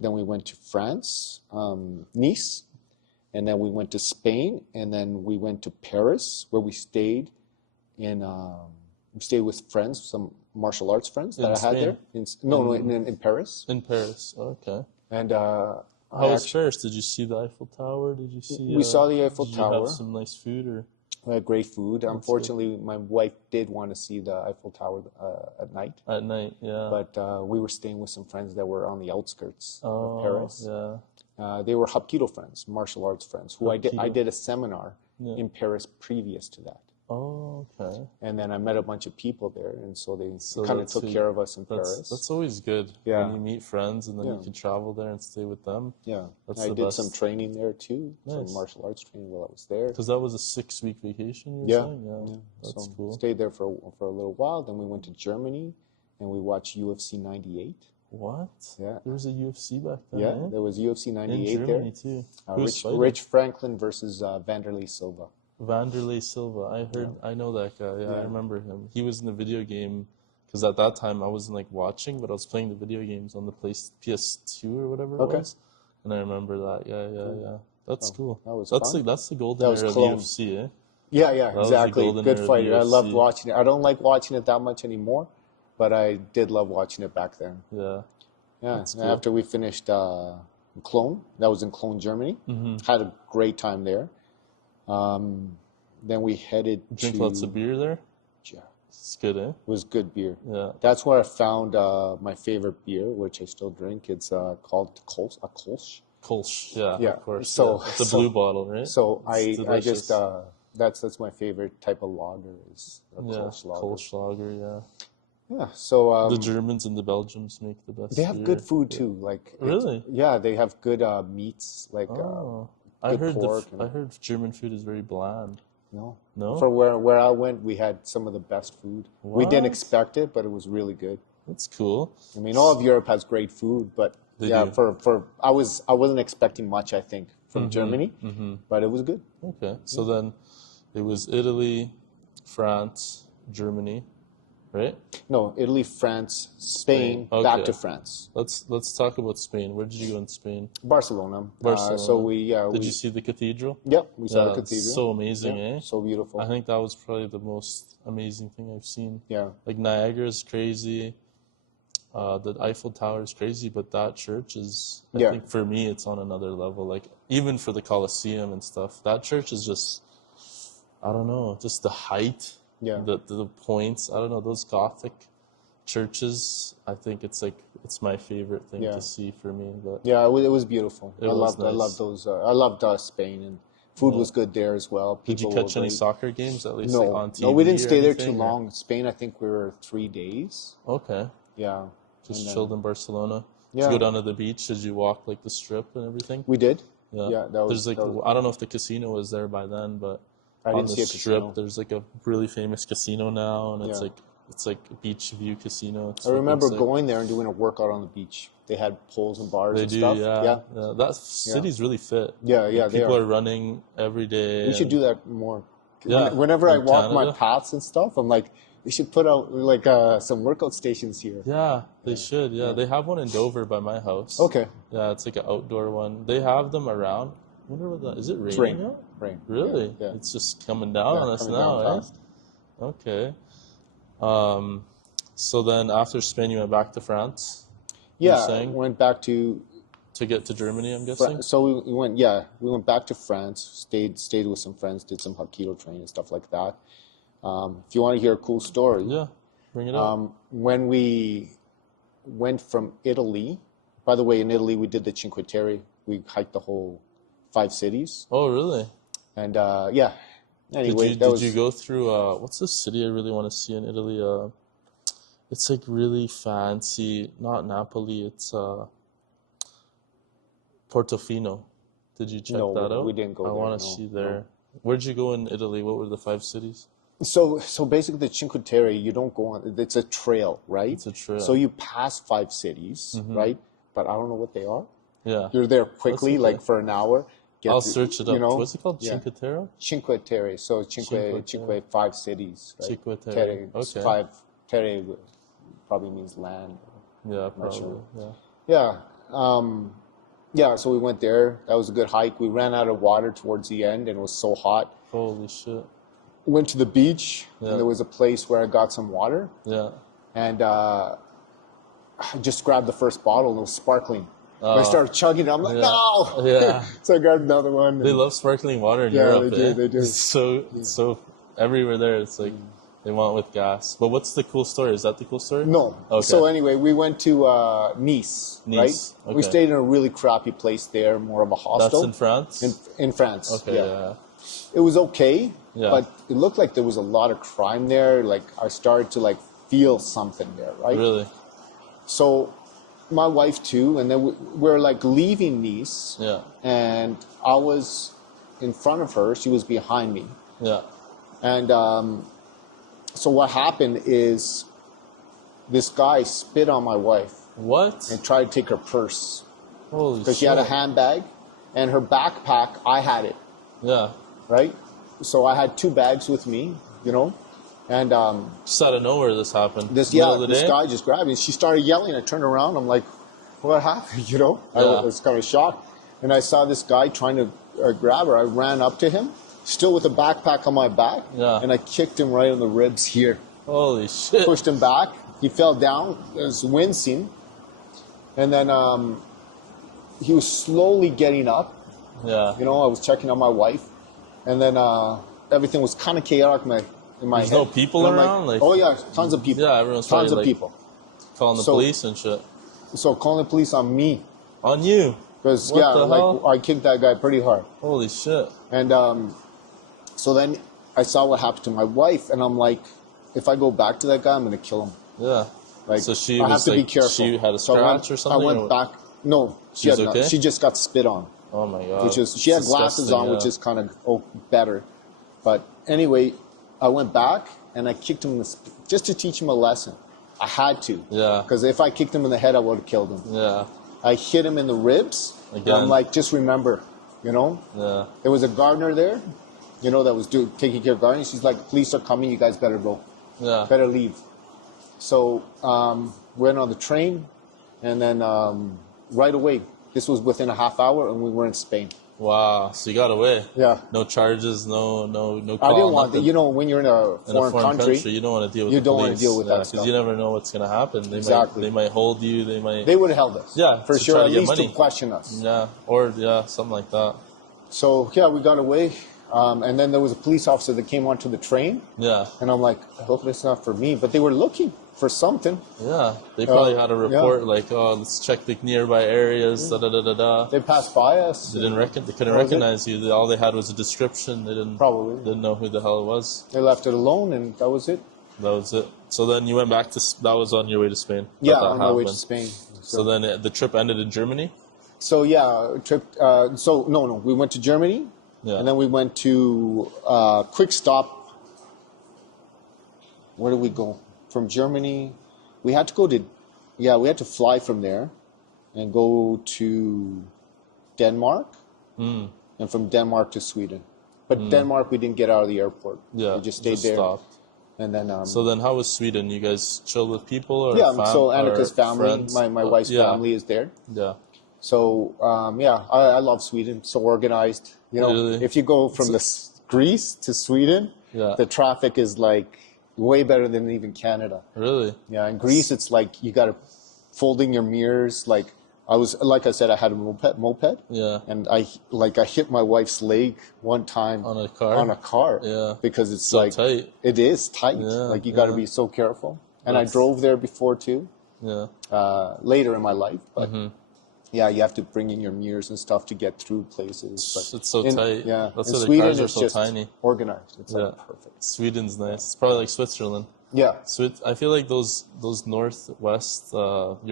then we went to France, Nice, and then we went to Spain, and then we went to Paris, where we stayed with friends, some martial arts friends that In I had there. Spain? No, in Paris. In Paris. Okay. And How was Paris? Did you see the Eiffel Tower? Did you see? we saw the Eiffel Did you Tower. have some nice food or? We had great food. That's good. Unfortunately, my wife did want to see the Eiffel Tower at night, At night, yeah. but we were staying with some friends that were on the outskirts of Oh, Paris. yeah. They were Hapkido friends, martial arts friends, who I Hapkido. did a seminar Yeah. in Paris previous to that. Oh, okay. And then I met a bunch of people there, and so they So kind of that's took who- care of us in That's Paris. always good Yeah. when you meet friends and then you Yeah. can travel there and stay with them. Yeah, That's I the did best. some training there too, some Nice. martial arts training while I was there. Because that was a 6-week vacation, you were Yeah, saying? Yeah, yeah. that's So cool. stayed there for a little while. Then we went to Germany, and we watched UFC 98. What? Yeah. There was a UFC back then, Yeah, eh? there was UFC In 98 Germany, there. too. Who's fighting? Rich Franklin versus Vanderlei Silva. Vanderlei Silva. I know that guy. Yeah, I Yeah. remember him. He was in the video game because at that time I wasn't like watching, but I was playing the video games on the PS2 or whatever it Okay. was, and I remember that. Yeah, yeah, yeah. That's cool. that was That's fun. that's the golden That was era of Cologne. UFC, eh? Yeah, was the exactly. golden Good era of fighter. I loved UFC. watching it. I don't like watching it that much anymore, but I did love watching it back then. Yeah. Yeah, That's and cool. after we finished Cologne, that was in Cologne, Germany. Mm-hmm. Had a great time there. Then we headed Drink to. lots of beer there. Yeah, It's good, eh? it was good beer. Yeah. That's where I found my favorite beer, which I still drink. It's called Kolsch. Kolsch. Yeah, Yeah, of course. so- yeah. It's a so- blue bottle, right? So It's I just delicious. that's my favorite type of lager is a Yeah, Kolsch lager. Kolsch lager, yeah. Yeah, so The Germans and the Belgians make the best they have beer. good food too. Like Really? yeah, they have good meats. Like Oh, I good heard pork and- I heard German food is very bland. no, No? for where I went, we had some of the best food. We didn't What? expect it, but it was really good. That's cool. I mean, all of Europe has great food, but They yeah, do. for I wasn't expecting much. I think from Germany, but it was good. Okay, so then it was Italy, France, Germany, right? No, Italy, France, Spain, Spain. back Okay. to France, Let's talk about Spain. Where did you go in Spain? Barcelona. Barcelona. So Did you see the cathedral? we saw the Yeah, cathedral. so amazing, Yeah, eh? so beautiful. I think that was probably the most amazing thing I've seen. Yeah, Like Niagara is crazy. The Eiffel Tower is crazy, but that church is, I Yeah. think for me, it's on another level. Like, even for the Colosseum and stuff, that church is just, I don't know, just the height, Yeah. the points. I don't know, those Gothic churches, I think it's my favorite thing Yeah. to see for me. But yeah, it was beautiful. It was I nice. loved those. I loved Spain, and food was good there as well. did you People catch were any great. soccer games, at least No, like on TV? no, we didn't or stay there too anything, or- long. Spain, I think we were 3 days. Okay. Yeah, Just And then- chilled in Barcelona. Did Yeah. you go down to the beach? Did you walk like the strip and everything? we did. Yeah. Yeah, that was. There's like that was- I don't know if the casino was there by then, but I on didn't the see a strip casino. there's like a really famous casino now, and it's Yeah. like a beach view casino. It's I remember fucking sick. going there and doing a workout on the beach. They had pools and bars They and do, stuff. yeah. That city's really fit. Yeah, Like, they people are. are running every day. We should and do that more. Yeah, Whenever I in walk my Canada. paths and stuff, I'm like, they should put out like some workout stations here. Yeah, they should. Yeah, Yeah. they have one in Dover by my house. Okay. Yeah, it's like an outdoor one. They have them around. I wonder what that is. It It's raining rain. out? Rain. Yeah. Really? Yeah. It's just coming down Yeah. on us Coming down now, eh? fast. Okay. Um, so then after Spain, you went back to France. You were Yeah. saying Went back to to get to Germany, I'm guessing. So we went. Yeah, we went back to France. Stayed with some friends. Did some Hapkido training and stuff like that. If you want to hear a cool story, Yeah, bring it up. when we went from Italy. By the way, in Italy we did the Cinque Terre. We hiked the whole 5 cities, Oh, really? and yeah. Did Anyway, you that did you was go through what's the city I really want to see in Italy? It's like really fancy. Not Napoli. It's Portofino. Did you check no, that out? we didn't go I there. want to No, see no. there. Where'd you go in Italy? What were the 5 cities? So basically, the Cinque Terre, you don't go on. It's a trail, right? It's a trail. So you pass 5 cities, right? But I don't know what they are. Yeah. You're there quickly, okay. like for an hour. I'll search it up. You know, What's it called? yeah. Cinque Terre? Cinque Terre. So Cinque Cinque 5 cities. Right? Cinque Terre. Terre, Okay. Five. Terre probably means land. Yeah, Not probably. sure. Yeah. Yeah. Yeah. So we went there. That was a good hike. We ran out of water towards the end, and it was so hot. Holy shit. Went to the beach, Yeah. and there was a place where I got some water, Yeah. and I just grabbed the first bottle, and it was sparkling. I started chugging it. I'm like, Yeah. no! Yeah. So I grabbed another one. They and- love sparkling water in Yeah, Europe, they do, eh? they do. It's so everywhere there. It's like they want with gas. But what's the cool story? Is that the cool story? No. Okay. So anyway, we went to Nice, Nice, right? okay. We stayed in a really crappy place there, more of a hostel. That's in France. in France. Okay. Yeah. Yeah. It was okay, Yeah. but it looked like there was a lot of crime there. Like I started to like feel something there, right? Really. So my wife too, and then we're like leaving Nice, Yeah. and I was in front of her. She was behind me, Yeah. and so what happened is this guy spit on my wife What? and tried to take her purse Holy because shit. she had a handbag, and her backpack. I had it, Yeah. right? So I had 2 bags with me, you know, and Just out of nowhere, this happened. this Middle of the this day? guy just grabbed me. She started yelling. I turned around. I'm like, what happened? You know, I Yeah. was kind of shocked, and I saw this guy trying to grab her. I ran up to him, still with a backpack on my back, Yeah. and I kicked him right in the ribs here. Holy shit. Pushed him back. He fell down. It was wincing, and then he was slowly getting up. Yeah. You know, I was checking on my wife, and then everything was kind of chaotic in my There's head. no people And I'm around? Like- oh yeah, tons of people. Yeah, everyone's tons probably, of like- people. Calling the So- police and shit. So calling the police on me On you. because What yeah, the like hell? I kicked that guy pretty hard, Holy shit. and so then I saw what happened to my wife, and I'm like, if I go back to that guy, I'm gonna kill him. Yeah. Like So she I have was to be like, careful. she had a So I scratch or something? I went or- back. No, she She's had okay? she just got spit on. Oh my god. Which is she had It's glasses disgusting, on, which yeah. is kind of better. But anyway, I went back and I kicked him just to teach him a lesson. I had to. Yeah. Because if I kicked him in the head, I would have killed him. Yeah. I hit him in the ribs. And Again. I'm like, just remember, you know, Yeah. there was a gardener there, you know, that was taking care of gardening. She's like, police are coming. You guys better go. Yeah. Better leave. So went on the train, and then right away, this was within a half hour, and we were in Spain. Wow. So you got away. Yeah. No charges, no call, I didn't want that. nothing. You know, when you're in a In a foreign country, you don't want to deal with you the don't wanna police. deal with that Because stuff. you never know what's going to happen. Exactly. They might hold you. They might. they would have held us. Yeah, For to sure. try to At get least money. to question us. Yeah. Or, yeah, something like that. So, yeah, we got away. And then there was a police officer that came onto the train. Yeah. And I'm like, I hope it's not for me. But they were looking for something. Yeah. They probably had a yeah. report like, oh, let's check the nearby areas. Da da da da da. They passed by us. They couldn't That was it. recognize you. All they had was a description. They didn't Probably. didn't know who the hell it was. They left it alone, and that was it. That was it. So then you went back to. That was on your way to Spain. Yeah, that on my way to happened. Spain. So then the trip ended in Germany. So yeah, trip. So no, we went to Germany, Yeah. and then we went to quick stop. Where did we go from Germany? We had to go to, we had to fly from there, and go to Denmark, and from Denmark to Sweden. But Denmark, we didn't get out of the airport. Yeah, We just stayed there. stopped. And then, So then, how was Sweden? You guys chill with people or yeah, so or Annika's family, friends? my wife's Yeah, family is there. yeah. So, yeah, I love Sweden. So organized. You know, Really? if you go from Greece to Sweden, Yeah. the traffic is like way better than even Canada. Really? Yeah, in Greece, it's like you got to folding your mirrors. Like I said, I had a moped. Yeah. And I hit my wife's leg one time On a car? on a car. Yeah. Because it's So like tight. it is tight. Yeah, Like you got to yeah. be so careful. And I That's- drove there before too, Yeah. later in my life. But Mm-hmm. yeah, you have to bring in your mirrors and stuff to get through places. But It's so tight. Yeah, That's in why the Sweden, cars are it's so just tiny. organized. It's Yeah. like perfect. Sweden's nice. It's probably like Switzerland. Yeah, I feel like those northwest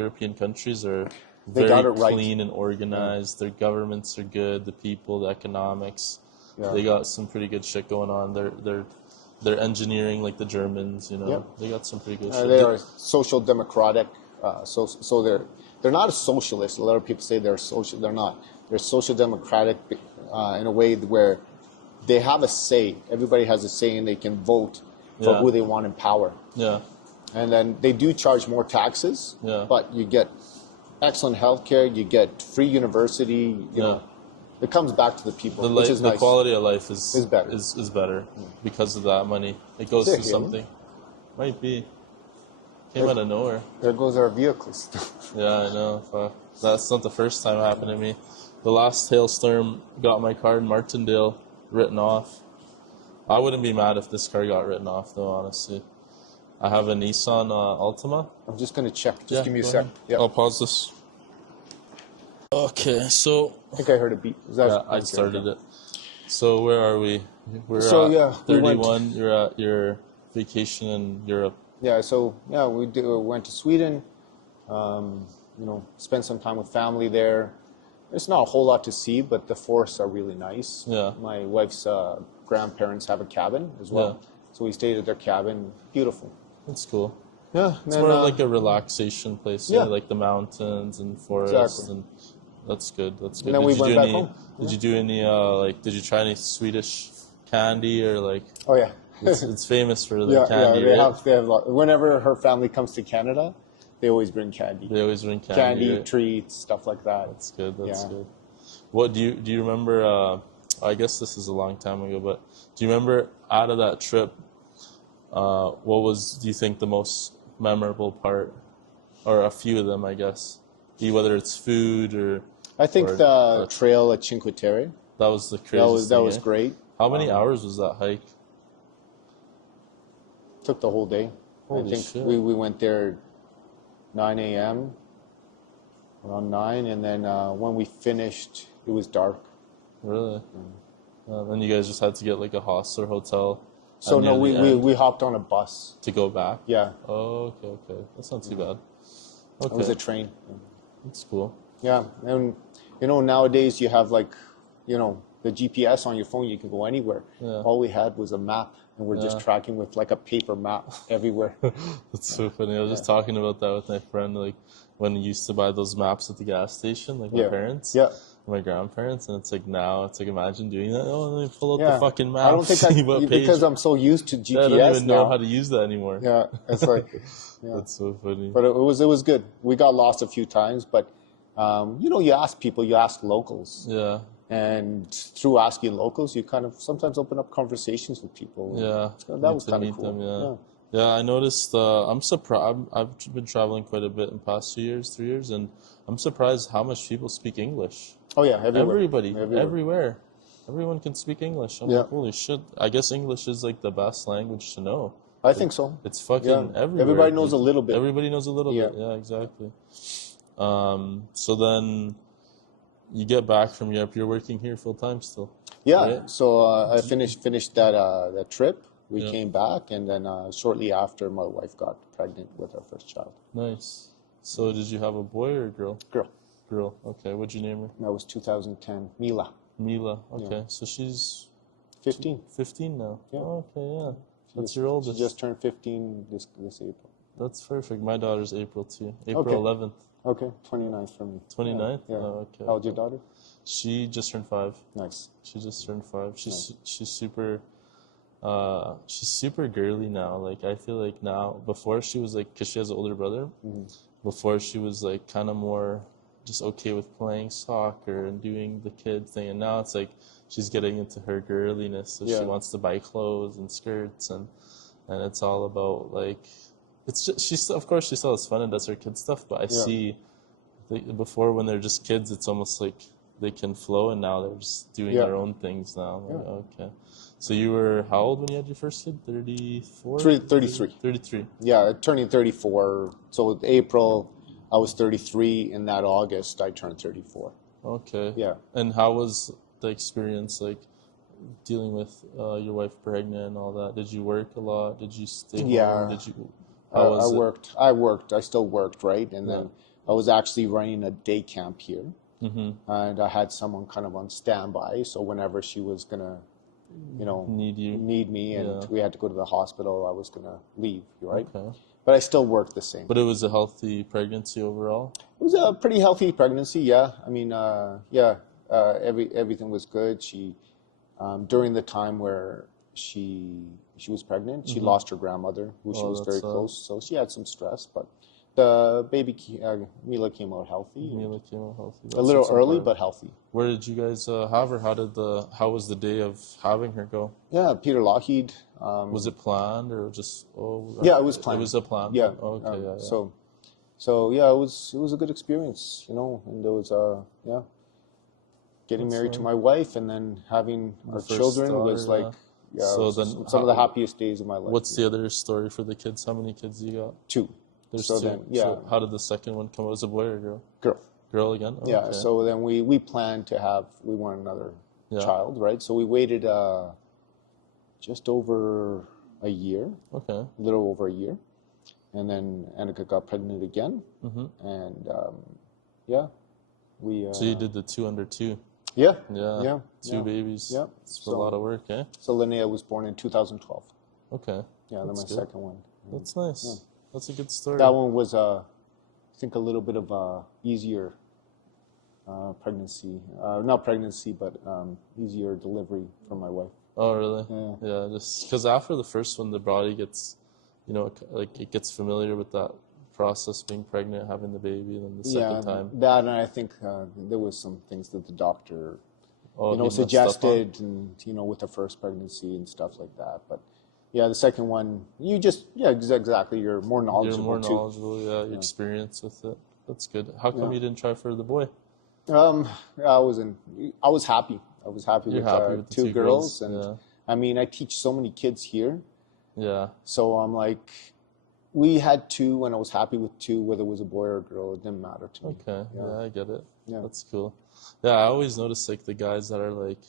European countries are They very got it right. clean and organized. Their governments are good. The people, the economics, Yeah. they got some pretty good shit going on. They're engineering like the Germans. You know, Yeah. they got some pretty good shit. they are social democratic. So they're not a socialist. A lot of people say they're social. They're not. They're social democratic in a way where they have a say. Everybody has a say, and they can vote for Yeah. who they want in power. Yeah, And then they do charge more taxes, Yeah. but you get excellent healthcare. You get free university. You know, it comes back to the people, which is the nice. quality of life is better. is better because of that money. It goes Is it to here? something. Might be. Came out of nowhere. There goes our vehicles. Yeah, I know. Fuck. That's not the first time it happened to me. The last hailstorm got my car in Martindale written off. I wouldn't be mad if this car got written off, though, honestly. I have a Nissan Altima. I'm just gonna check. Just Yeah, give me a go sec. ahead. Yeah. I'll pause this. Okay, so I think I heard a beep. Is that yeah, I okay, started okay. it. So where are we? We're So, at yeah, we 31. You're at your vacation in Europe. Yeah, so yeah, went to Sweden. You know, spent some time with family there. There's not a whole lot to see, but the forests are really nice. Yeah. My wife's grandparents have a cabin as well, Yeah. so we stayed at their cabin. Beautiful. That's cool. Yeah, It's more like a relaxation place. yeah. Like the mountains and forests, Exactly. and that's good. That's good. And then we went back home. Did you do any did you try any Swedish candy or like? Oh yeah, It's famous for the yeah, candy, yeah. They right? have. Whenever her family comes to Canada, they always bring candy. They always bring candy. Right? Treats, stuff like that. That's good. That's Yeah. good. What do you remember? I guess this is a long time ago, but do you remember out of that trip? What was, do you think, the most memorable part, or a few of them? I guess, whether it's food or. I think or- the trail at Cinque Terre. That was the craziest That thing, was eh? great. How many hours was that hike? Took the whole day. Holy I think shit. we went there 9 a.m. around 9, and then when we finished, it was dark. Really? And you guys just had to get like a hostel or hotel. So at no, near the end we hopped on a bus. to go back. Yeah, Oh, okay. That's not too bad. it was Okay, a train. that's cool. Yeah, and you know nowadays you have like, you know, the GPS on your phone. You can go anywhere. Yeah. All we had was a map, and we're just Yeah. tracking with like a paper map everywhere. That's so funny. I was just talking about that with my friend, like when we used to buy those maps at the gas station, like my Yeah. parents, Yeah. my grandparents, and it's like now, it's like imagine doing that. Oh, let me pull out Yeah. the fucking map. I don't think see what page. because I'm so used to Yeah, GPS I don't even know now. how to use that anymore. Yeah, it's like, yeah. That's so funny. But it was good. We got lost a few times, but you know, you ask people, you ask locals, Yeah, and through asking locals, you kind of sometimes open up conversations with people. yeah. So that Get was to kind of meet cool. them, yeah. Yeah, I noticed. I'm surprised. I've been traveling quite a bit in the past 3 years, and I'm surprised how much people speak English. Oh yeah, everywhere. Everybody, Everywhere. everywhere, everyone can speak English. I'm Yeah. like, holy shit! I guess English is like the best language to know. I think so. It's fucking Yeah. everywhere. Everybody knows Like, a little bit. Everybody knows a little Yeah. bit. Yeah, exactly. So then you get back from Europe. You're working here full time still. Yeah. Right. So I finished that trip. We Yeah. came back, and then shortly after, my wife got pregnant with our first child, Nice. So did you have a boy or a girl? girl. Girl. Okay. What'd you name her? That was 2010. Mila, Mila. Okay. So she's 15. 15 now. Yeah. Oh, okay. Yeah. That's Just- your oldest. She just turned 15 this April. That's perfect. My daughter's April too. April Okay. 11th. Okay, 29th for me. 29th? Yeah. Oh, okay. How old's your daughter? She just turned 5. Nice. She just turned 5. Nice. She's super girly now. Like I feel like now, before she was like, cause she has an older brother. Mm-hmm. Before she was like kind of more just okay with playing soccer and doing the kid thing, and now it's like she's getting into her girliness. So she Yeah. wants to buy clothes and skirts, and it's all about like, it's just of course she still has fun and does her kid stuff, but I Yeah. see before when they're just kids, it's almost like they can flow, and now they're just doing Yeah. their own things now. I'm like, Yeah. okay. So you were how old when you had your first kid? 34? 33. 33. Yeah, turning 34. So April, I was 33. In that August, I turned 34. Okay. Yeah. And how was the experience like dealing with your wife pregnant and all that? Did you work a lot? Did you stay home? Yeah. Did you? I How was it? worked. I still worked, right? And Yeah. then I was actually running a day camp here. Mm-hmm. And I had someone kind of on standby. So whenever she was going to, need me and Yeah. we had to go to the hospital, I was going to leave, right? Okay. But I still worked the same. But it was a healthy pregnancy overall. It was a pretty healthy pregnancy, yeah. I mean, everything was good. She, during the time where she was pregnant, she lost her grandmother, who she was very close. So she had some stress, but the baby, Mila came out healthy. Mila came out healthy. A That's little what's early, important. but healthy. Where did you guys have her? How was the day of having her go? Yeah, Peter Lougheed. Was it planned or just Yeah, it was planned. It was a plan. Yeah. Oh, okay. Yeah. So yeah, it was a good experience, and there was getting That's married to nice. my wife and then having our first children was daughter, like So it was then some of the happiest days of my life. What's the other story for the kids? How many kids you got? 2. There's So 2. then, yeah. So how did the second one come out? Was it a boy or a girl? Girl. Girl again? Oh, Yeah. okay. So then we planned to we want another child, right? So we waited just over a year, Okay. a little over a year, and then Annika got pregnant again, Mm-hmm. and yeah, we. So you did the 2 under 2. Yeah. Yeah. Yeah. 2 babies. Yeah. It's a lot of work, eh? So Linnea was born in 2012. Okay. Yeah, then my That's good. second one. That's nice. Yeah. That's a good story. That one was, I think, a little bit of a easier pregnancy. Not pregnancy, but easier delivery for my wife. Oh, really? Yeah. Yeah, just because after the first one, the body gets, it gets familiar with that process, being pregnant, having the baby, and then the second time. That, and I think there was some things that the doctor, he messed up on? suggested, and with the first pregnancy and stuff like that. But yeah, the second one, you just exactly. You're more knowledgeable. You're more too. knowledgeable, your experience with it. That's good. How come you didn't try for the boy? I was happy. I was happy You're with, happy with the 2 2 girls, girls, and yeah. I mean, I teach so many kids here, Yeah. so I'm like, we had 2, and I was happy with 2, whether it was a boy or a girl. It didn't matter to me. Okay. Yeah, I get it. Yeah. That's cool. Yeah, I always notice like the guys that are like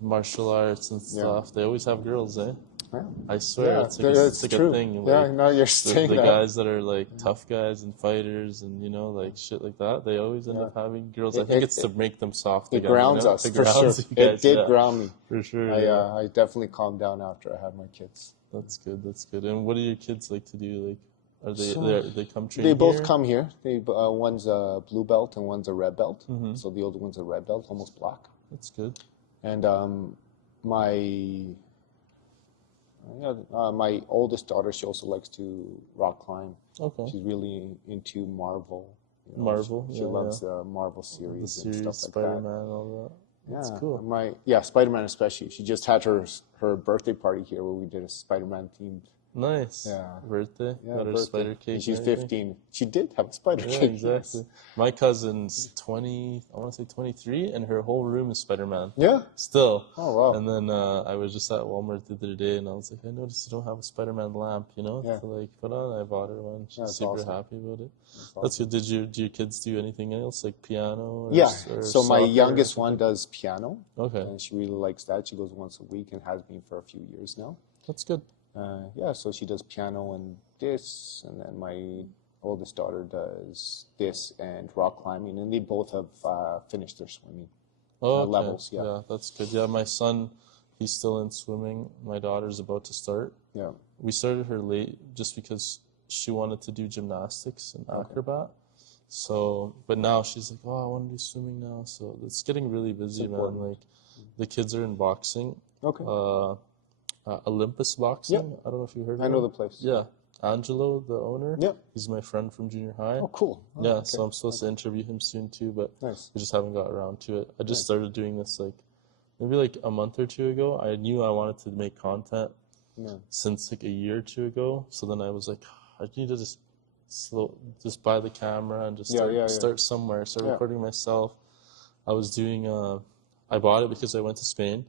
martial arts and stuff. They always have girls, eh? Yeah. I swear, Yeah, it's like true. a thing. Yeah, Like, no, you're the saying that. guys that are like tough guys and fighters and like shit like that, they always end up having girls. I think it's to make them soft It again. grounds us, It for sure. grounds you guys, It did yeah. ground me. For sure. Yeah. I definitely calmed down after I had my kids. That's good. That's good. And what do your kids like to do? Like, are they come train They both here? come here. One's a blue belt and one's a red belt. So the older one's a red belt, almost black. That's good. And my oldest daughter, she also likes to rock climb. Okay. She's really into Marvel. Marvel. She loves the Marvel series, The and series, stuff like Spider-Man, that. all that. That's Yeah, cool. Spider-Man especially. She just had her birthday party here where we did a Spider-Man themed. Nice. Yeah. Birthday. Yeah, Got her birthday. spider cake. And she's and everything. 15. She did have a spider Yeah, cake. exactly. Yes. My cousin's 20, I want to say 23, and her whole room is Spider-Man. Yeah. Still. Oh wow. And then I was just at Walmart the other day, and I was like, I noticed you don't have a Spider-Man lamp, Yeah. to like put on. I bought her one. She's That's super awesome. happy about it. That's That's good. Do your kids do anything else, like piano? Or, Yeah. or So my soccer or youngest something? one does piano, Okay, and she really likes that. She goes once a week and has been for a few years now. that's good. So she does piano and this, and then my oldest daughter does this and rock climbing, and they both have finished their swimming Okay. levels. Yeah. Yeah, that's good. Yeah, my son, he's still in swimming. My daughter's about to start. Yeah. We started her late just because she wanted to do gymnastics and acrobat. So, but now she's like, oh, I want to do swimming now. So it's getting really busy, man. Like the kids are in boxing. Okay. Olympus Boxing. I don't know if you heard of I him. know the place. Yeah. Angelo, the owner. Yep. He's my friend from junior high. Oh, cool. Oh, yeah, okay. so I'm supposed to interview him soon too, but Nice. we just haven't got around to it. I just started doing this like maybe like a month or two ago. I knew I wanted to make content since like a year or two ago. So then I was like, I need to just buy the camera and just start somewhere. Start recording myself. I was doing I bought it because I went to Spain,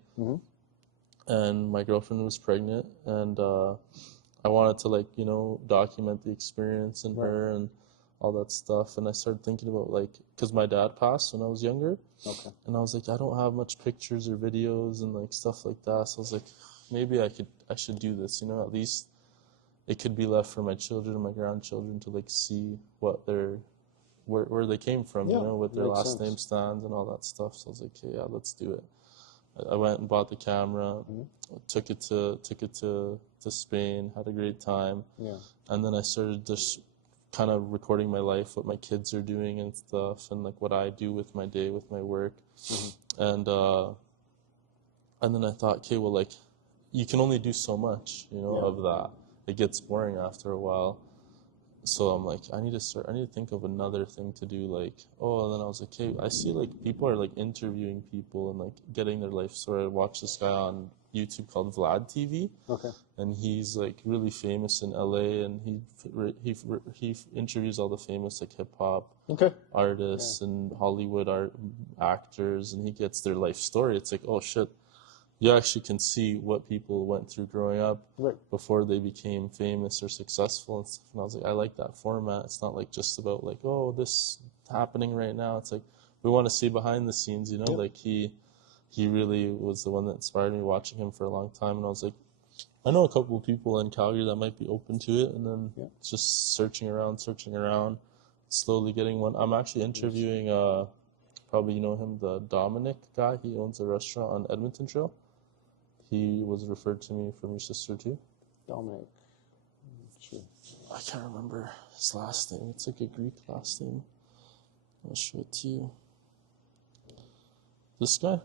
and my girlfriend was pregnant, and I wanted to like document the experience and her and all that stuff. And I started thinking about like, because my dad passed when I was younger, and I was like, I don't have much pictures or videos and like stuff like that. So I was like, maybe I should do this. At least it could be left for my children and my grandchildren to like see what where they came from, what their last name stands and all that stuff. So I was like, okay, yeah, let's do it. I went and bought the camera, took it to Spain, had a great time, and then I started just kind of recording my life, what my kids are doing and stuff, and like what I do with my day, with my work, and then I thought, okay, well, like you can only do so much, of that. It gets boring after a while. So I'm like, I need to think of another thing to do, like, and then I was like, hey, I see like people are like interviewing people and like getting their life story. I watched this guy on YouTube called Vlad TV. And he's like really famous in LA, and he interviews all the famous like hip hop artists and Hollywood actors, and he gets their life story. It's like, oh shit. You actually can see what people went through growing up before they became famous or successful and stuff. And I was like, I like that format. It's not like just about like, oh, this happening right now. It's like we want to see behind the scenes, like he really was the one that inspired me, watching him for a long time. And I was like, I know a couple of people in Calgary that might be open to it. And then just searching around, slowly getting one. I'm actually interviewing, probably you know him, the Dominic guy. He owns a restaurant on Edmonton Trail. He was referred to me from your sister too. Dominic. I can't remember his last name. It's like a Greek last name. I'll show it to you. This guy.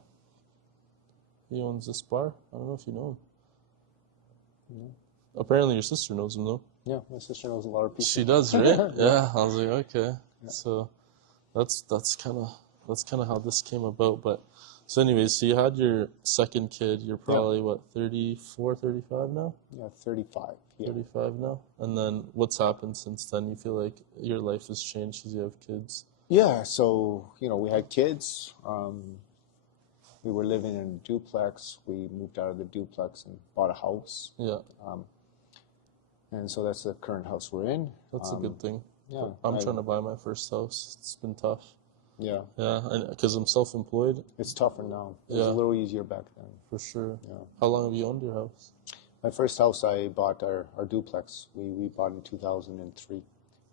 He owns this bar. I don't know if you know him. Apparently your sister knows him though. Yeah, my sister knows a lot of people. She does, right? Yeah. I was like, okay. So that's kind of how this came about. But so anyways, so you had your second kid. You're probably what, 34, 35 now? Yeah, 35. 35 now. And then what's happened since then? You feel like your life has changed because you have kids? Yeah, so we had kids. We were living in a duplex. We moved out of the duplex and bought a house. Yeah. And so that's the current house we're in. That's a good thing. Yeah. I'm trying to buy my first house. It's been tough. Yeah. Yeah, because I'm self-employed. It's tougher now. It was a little easier back then. For sure. Yeah. How long have you owned your house? My first house, I bought our duplex. We bought in 2003,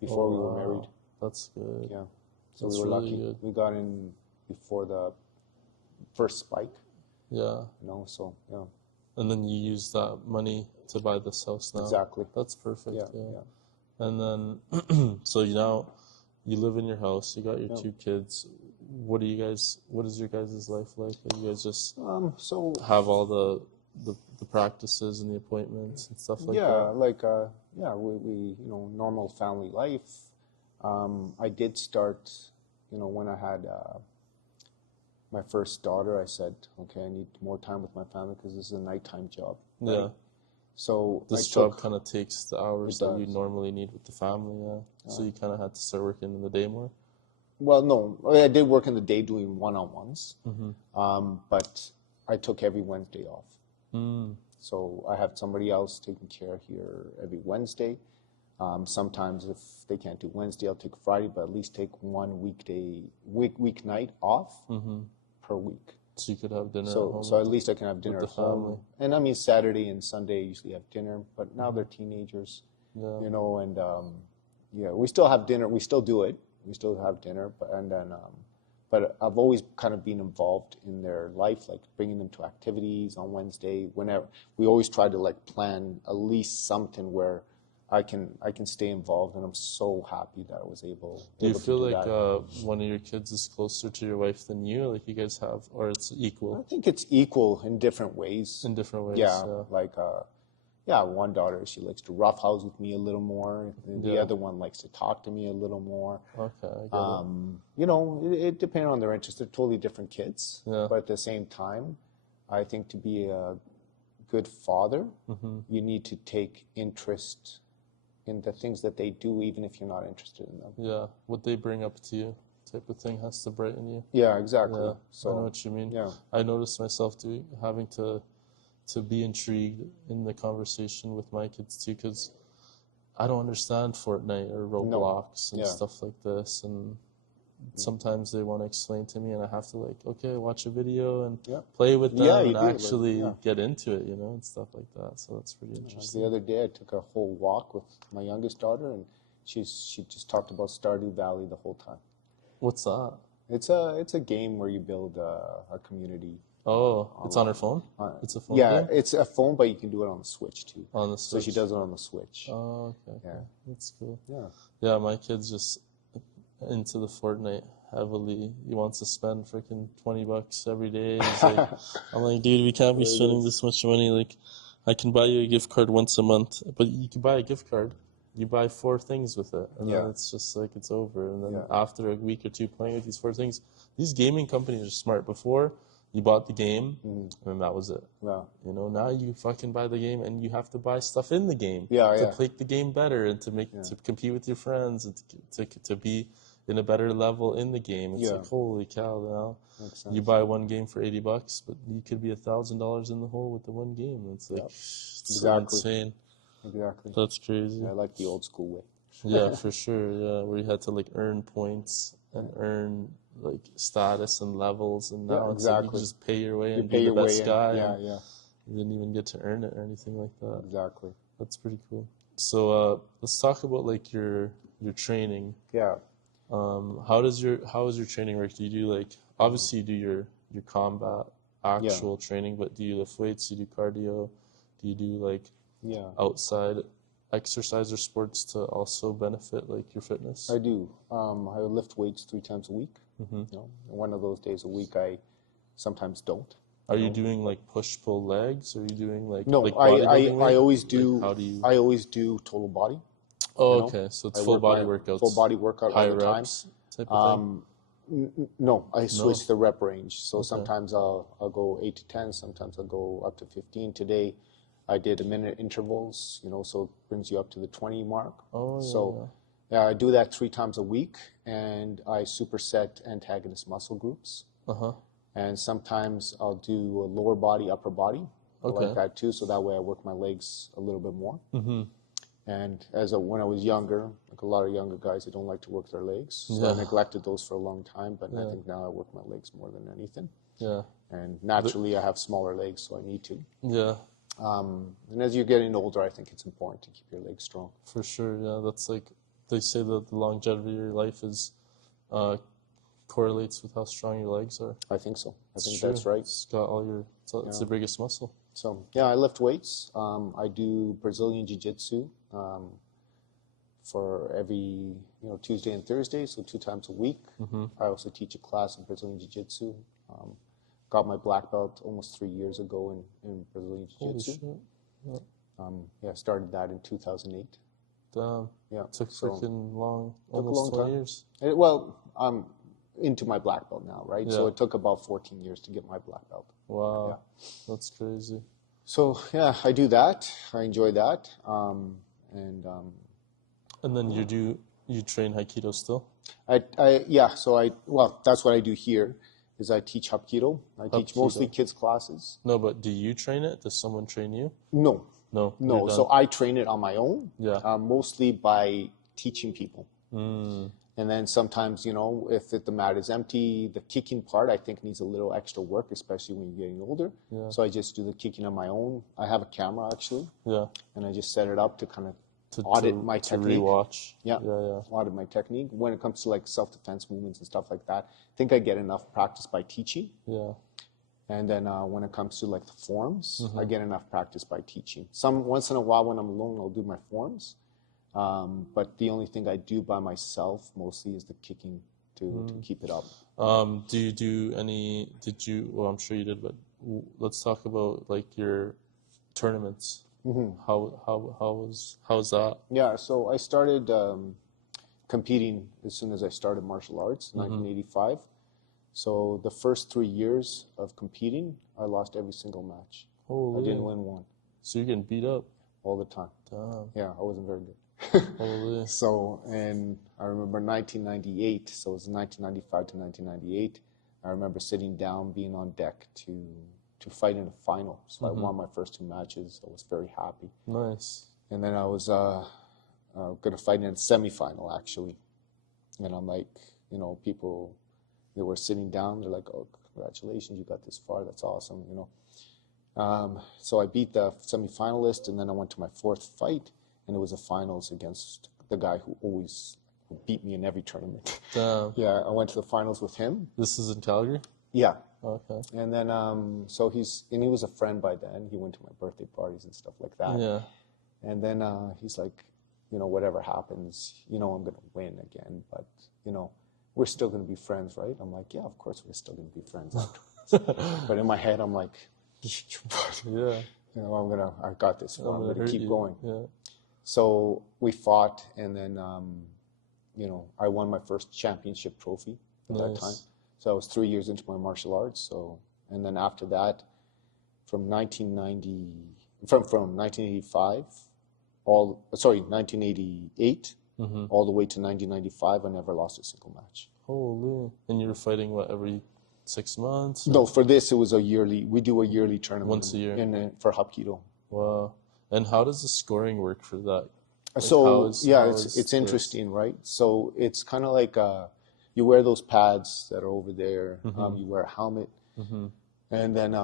before we were married. That's good. Yeah. So That's we were really lucky. good. We got in before the first spike. Yeah. So yeah. And then you use that money to buy this house now. Exactly. That's perfect. Yeah. And then, so you live in your house. You got your two kids. What is your guys' life like? Do you guys just have all the practices and the appointments and stuff like that? We normal family life. I did start, when I had my first daughter, I said, okay, I need more time with my family because this is a nighttime job. Right? Yeah. So this job kind of takes the hours that you normally need with the family. Yeah. So you kind of had to start working in the day more. Well, no, I did work in the day doing one-on-ones, but I took every Wednesday off. So I have somebody else taking care here every Wednesday. Sometimes if they can't do Wednesday, I'll take Friday, but at least take one weeknight off per week. So you could have dinner at home. So at least I can have dinner at home. And I mean, Saturday and Sunday I usually have dinner, but now they're teenagers, and we still have dinner. We still do it. We still have dinner, but I've always kind of been involved in their life, like bringing them to activities on Wednesday. Whenever we always try to like plan at least something where I can stay involved, and I'm so happy that I was able Do you to feel do like that. one of your kids is closer to your wife than you, like you guys have, or it's I equal think it's equal in different ways. in different ways? Yeah, Yeah. like yeah, one daughter, she likes to roughhouse with me a little more. The Yeah. other one likes to talk to me a little more. Okay, I get it. It depends on their interests. They're totally different kids, Yeah. but at the same time, I think to be a good father, you need to take interest in the things that they do, even if you're not interested in them. Yeah. What they bring up to you, type of thing, has to brighten you. Yeah, exactly. Yeah, I know So, what you mean. yeah, I noticed myself having to be intrigued in the conversation with my kids too, because I don't understand Fortnite or no, Roblox and yeah, stuff like this, and sometimes they want to explain to me, and I have to like, okay, watch a video and yeah, play with yeah. them You and do, like, actually yeah. get into it, and stuff like that. So that's pretty The interesting. other day, I took a whole walk with my youngest daughter, and she just talked about Stardew Valley the whole time. What's that? It's a game where you build a community Oh, it's on her online. phone? It's a phone Yeah, game it's a phone, but you can do it on the Switch too. on the So she Switch. does it on the Switch. Oh, okay, Yeah, okay. That's cool. yeah, Yeah, my kid's just into the Fortnite heavily. He wants to spend freaking $20 every day. He's like, I'm like, dude, we can't be There it spending is. this much money. Like, I can buy you a gift card once a month, but you can buy a gift card. You buy 4 things with it, and then Yeah, it's just like it's over. And then yeah, after a week or two playing with these 4 things, these gaming companies are smart. Before, you bought the game, and that was it. yeah, Now you fucking buy the game, and you have to buy stuff in the game yeah, to yeah, make the game better and to compete with your friends and to be in a better level in the game. It's yeah. like, holy cow! Now Makes you sense. buy one game for $80, but you could be $1,000 in the hole with the one game. It's like Yeah, it's so exactly, insane. exactly. That's crazy. I like the old school way. Yeah, for sure. Yeah, where you had to like earn points and Yeah, earn like status and levels, and yeah, now it's like you can exactly. just pay your way You and be pay the your way best in. guy, Yeah, and yeah, you didn't even get to earn it or anything like that. exactly. That's pretty cool. So let's talk about like your training. Yeah, How is your training work? Do you do like obviously you do your combat yeah, actual training, but do you lift weights? Do you do cardio? Do you do like yeah. outside exercise or sports to also benefit like your fitness? I do. I lift weights 3 times a week. One of those days a week I sometimes don't. Are you doing like push pull legs? Or are you doing No, like bodybuilding I weight? always Like do. how do you? I always do total body. Oh, You know, okay. So it's I full work body my full workouts, body workout all high the time. reps type of thing. No, I No. switch the rep range. So Okay. sometimes I'll go 8 to 10. Sometimes I'll go up to 15. Today, I did a minute intervals. So it brings you up to the 20 mark. Oh yeah, So yeah, I do that 3 times a week, and I superset antagonist muscle groups. yeah. Uh huh. And sometimes I'll do a lower body, upper body. I like Okay. that too. So that way I work my legs a little bit more. Mm-hmm. And when I was younger, like a lot of younger guys, they don't like to work their legs. So I Yeah. neglected those for a long time. But I Yeah. think now I work my legs more than anything. Yeah. And naturally, I have smaller legs, so I need to. Yeah. And as you're getting older, I think it's important to keep your legs strong. For sure. Yeah. That's like they say that the longevity of your life is uh, correlates with how strong your legs are. I think so. I It's think true. that's right. It's got all your. It's the biggest muscle. So yeah, I lift weights. I do Brazilian Jiu-Jitsu for every Tuesday and Thursday, so 2 times a week. I also teach a class in Brazilian Jiu-Jitsu. Got my black belt almost 3 years ago in Brazilian Holy Jiu-Jitsu. shit. Yeah. Yeah, started that in 2008. Damn. Yeah, Took so freaking long, took a almost long 20 time. years. Well, I'm into my black belt now, right? So Yeah. it took about 14 years to get my black belt. Wow. Yeah. That's crazy. So yeah, I do that. I enjoy that. And then you train Aikido still? Well, that's what I do here. Is I teach Hapkido. I teach Hapkido. mostly kids classes. No, but do you train it? Does someone train you? No, No. no. You're So done. I train it on my own. Yeah. Mostly by teaching people. Mm. And then sometimes, if the mat is empty, the kicking part I think needs a little extra work, especially when you're getting older. Yeah. So I just do the kicking on my own. I have a camera actually, Yeah. and I just set it up to kind of To, audit to, my to technique. rewatch. Yeah. Yeah. Audit my technique. When it comes to like self-defense movements and stuff like that, I think I get enough practice by teaching. Yeah. And then when it comes to like the forms, Mm-hmm. I get enough practice by teaching. Once in a while when I'm alone, I'll do my forms. But the only thing I do by myself mostly is the kicking to keep it up. Do you do any? Did you? Well, I'm sure you did, but let's talk about like your tournaments. How's that? Yeah, so I started competing as soon as I started martial arts, 1985. So the first 3 years of competing, I lost every single match. Holy. I didn't win one. So you're getting beat up All the time. Damn. Yeah, I wasn't very good. Holy. So, and I remember 1998, so it was 1995 to 1998. I remember sitting down, being on deck to fight in a final. So I won my first 2 matches. I was very happy. Nice. And then I was going to fight in a semifinal, actually. And I'm like, you know, people, they were sitting down. They're like, oh, congratulations, you got this far. That's awesome, you know. So I beat the semifinalist, and then I went to my 4th fight, and it was a finals against the guy who beat me in every tournament. Damn. Yeah, I went to the finals with him. This is in Calgary? Yeah. Okay. And then, so he was a friend by then. He went to my birthday parties and stuff like that. Yeah. And then he's like, you know, whatever happens, you know, I'm going to win again, but, you know, we're still going to be friends, right? I'm like, yeah, of course we're still going to be friends afterwards. But in my head, I'm like, yeah. You know, I got this. I'm going to keep going. Yeah. So we fought, and then, you know, I won my first championship trophy at that time. So I was 3 years into my martial arts. So, and then after that, from 1985, 1988, all the way to 1995, I never lost a single match. Holy. And you were fighting, what, every 6 months? No, for this, it was we do a yearly tournament. Once a year? For Hapkido. Wow. And how does the scoring work for that? Like so, it's interesting, right? So it's kind of like you wear those pads that are over there. You wear a helmet. And then...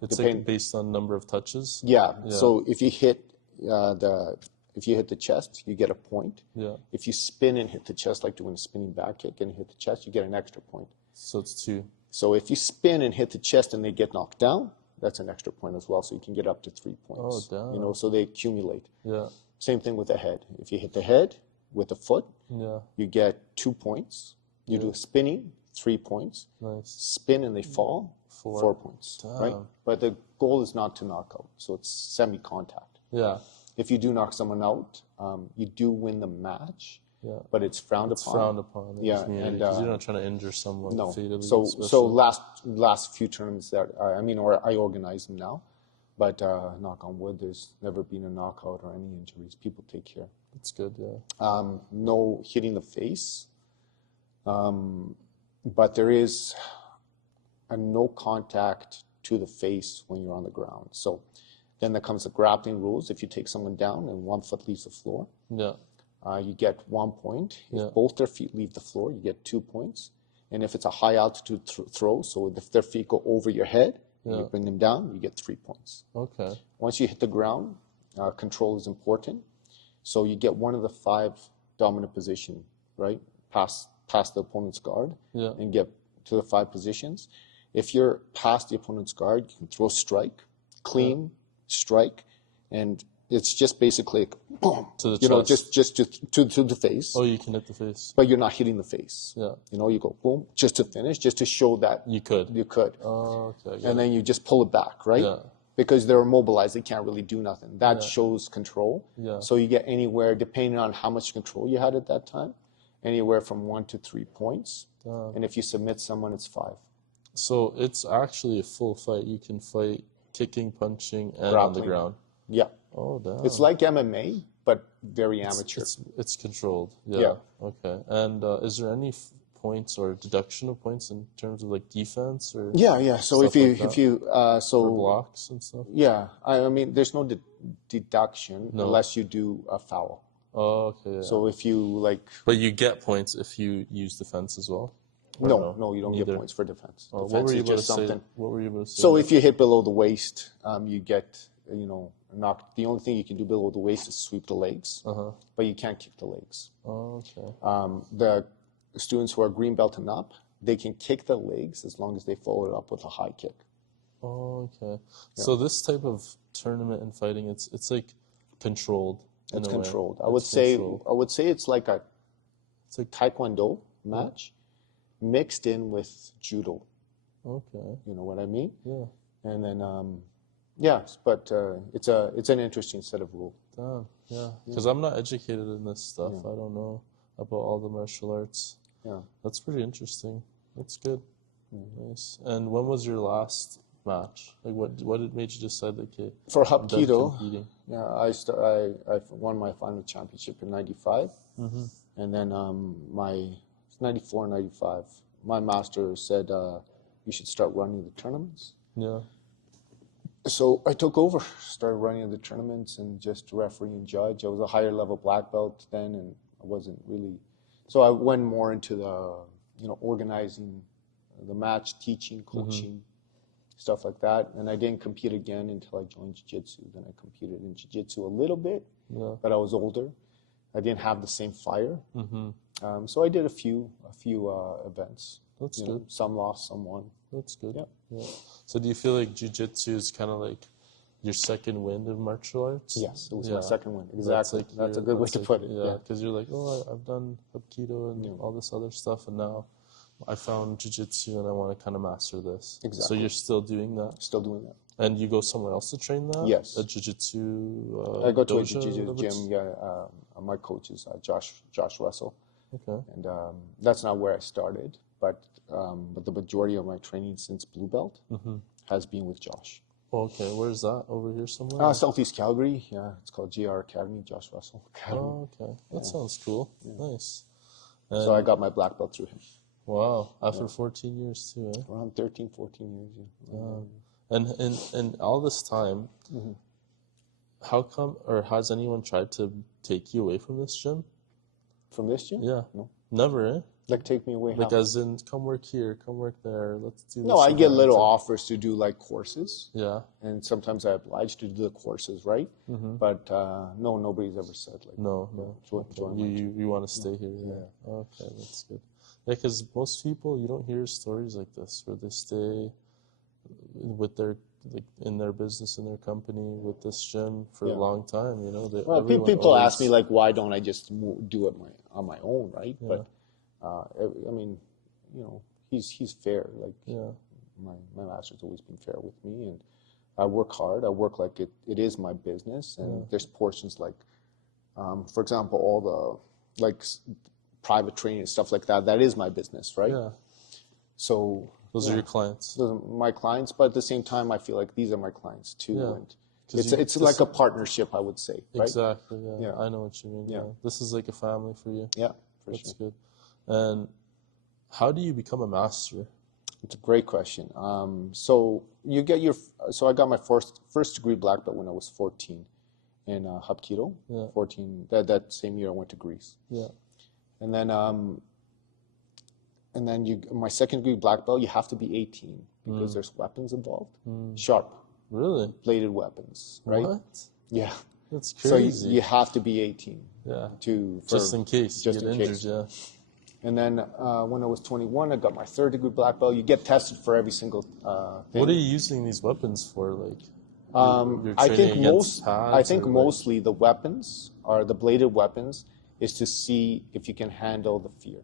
it's like based on number of touches? Yeah. So if you hit the chest, you get a point. Yeah. If you spin and hit the chest, like doing a spinning back kick and hit the chest, you get an extra point. So it's 2. So if you spin and hit the chest and they get knocked down, that's an extra point as well. So you can get up to 3 points. Oh, damn. You know, so they accumulate. Yeah. Same thing with the head. If you hit the head with the foot, you get 2 points. You do a spinning, 3 points. Nice. Spin and they fall, 4 points. Damn. Right? But the goal is not to knock out. So it's semi-contact. Yeah. If you do knock someone out, you do win the match. Yeah. But it's frowned upon. It's frowned upon. Yeah. Because you're not trying to injure someone. No. Fatally, so last few tournaments that I organize them now, but knock on wood, there's never been a knockout or any injuries. People take care. That's good. Yeah. No hitting the face, but there is a no contact to the face when you're on the ground. So then there comes the grappling rules. If you take someone down and 1 foot leaves the floor, you get 1 point. If both their feet leave the floor, you get 2 points. And if it's a high altitude throw, so if their feet go over your head, you bring them down, you get 3 points. Okay. Once you hit the ground, control is important. So you get one of the 5 dominant position, right? Past the opponent's guard and get to the 5 positions. If you're past the opponent's guard, you can throw strike, clean, strike, and it's just basically boom, to the you know, chest. just to the face. Oh, you can hit the face. But you're not hitting the face. Yeah. You know, you go boom, just to finish, just to show that you could. Oh, okay. And then you just pull it back, right? Yeah. Because they're immobilized, they can't really do nothing. That shows control. Yeah. So you get anywhere, depending on how much control you had at that time, anywhere from 1 to 3 points. And if you submit someone, it's 5. So it's actually a full fight. You can fight kicking, punching, and Grappling. on the ground. Yeah. Oh, damn. It's like MMA, but very amateur. It's controlled. Yeah. Okay. And is there any points or deduction of points in terms of like defense or? Yeah. So if you for blocks and stuff. Yeah, I mean, there's no deduction unless you do a foul. Oh, okay. Yeah. So if you like. But you get points if you use defense as well. No, you don't get points for defense. Oh, Defense is just something. What were you about to say? So if you hit below the waist, you get, knocked. The only thing you can do below the waist is sweep the legs, but you can't kick the legs. Oh, okay. The students who are green belt and up, they can kick the legs as long as they follow it up with a high kick. Oh, okay. Yeah. So this type of tournament and fighting, it's like controlled. in It's a way. controlled. It's controlled. I would say it's like a It's like, taekwondo match mixed in with judo. okay, You know what I mean? yeah, And then yes, but it's an interesting set of rules. damn, yeah. Because I'm not educated in this stuff. Yeah. I don't know about all the martial arts. Yeah. That's pretty interesting. That's good. Nice. And when was your last match? Like, what made you decide, like, okay, For I'm done Hapkido, competing? yeah, I won my final championship in '95, and then my 94, 95. My master said you should start running the tournaments. Yeah. So I took over, started running the tournaments and just referee and judge. I was a higher level black belt then, and I wasn't really. So I went more into the, organizing the match, teaching, coaching, stuff like that. And I didn't compete again until I joined jiu-jitsu. Then I competed in jiu-jitsu a little bit, but I was older. I didn't have the same fire. So I did a few events. That's good. Some lost, some won. That's good. Yeah. Yeah. So do you feel like jiu-jitsu is kind of like your second wind of martial arts? Yes, it was Yeah. my second win. Exactly. That's a good way to put it. Yeah, because you're like, oh, I've done Hapkido and all this other stuff, and now I found jiu-jitsu and I want to kind of master this. So Exactly. you're still doing that? Still doing that. And you go somewhere else to train that? Yes. A jiu-jitsu I go to a dojo, jiu-jitsu whatever gym. Yeah, my coach is Josh Russell, Okay. and that's not where I started, but the majority of my training since blue belt has been with Josh. Okay, where's that? Over here somewhere? Southeast Calgary. Yeah, it's called GR Academy, Josh Russell Academy. Oh, okay. That sounds cool. Nice. So I got my black belt through him. Wow. After 14 years too, eh? Around 13, 14 years. Yeah. And all this time, how come, or has anyone tried to take you away from this gym? From this gym? Yeah. No. Never, eh? Like take me away? Like how? as in, come work here, come work there, let's do this. No, I get event. little offers to do like courses. Yeah. And sometimes I oblige to do the courses, right? But no, nobody's ever said like No. join my team. You want to stay here? Yeah. Okay, that's good. Yeah, because most people, you don't hear stories like this where they stay with their, like, in their business, in their company, with this gym for a long time. Well, people ask me like, why don't I just do it on my own, right? Yeah. But I mean, he's fair. Like, my master's always been fair with me, and I work hard. I work like it is my business, and there's portions like, for example, all the like private training and stuff like that. That is my business, right? Yeah. So Those are your clients. those are my clients, but at the same time, I feel like these are my clients too, Yeah. and 'Cause it's like a partnership, I would say, right? Exactly. Yeah. Yeah. I know what you mean. Yeah. Yeah. This is like a family for you. Yeah, for That's sure. good. And how do you become a master? It's a great question. So you get so I got my first degree black belt when I was 14 in Hapkido. Yeah. 14. That same year I went to Greece, Yeah. and then my second degree black belt you have to be 18 because there's weapons involved, sharp Really? bladed weapons, right? What? Yeah. That's So crazy. you have to be 18 Yeah. for Just in case you just get in injured. case. Yeah. And then when I was 21, I got my third degree black belt. You get tested for every single thing. What are you using these weapons for? Like, you're I training think against pads? I think or like- mostly the weapons are the bladed weapons is to see if you can handle the fear.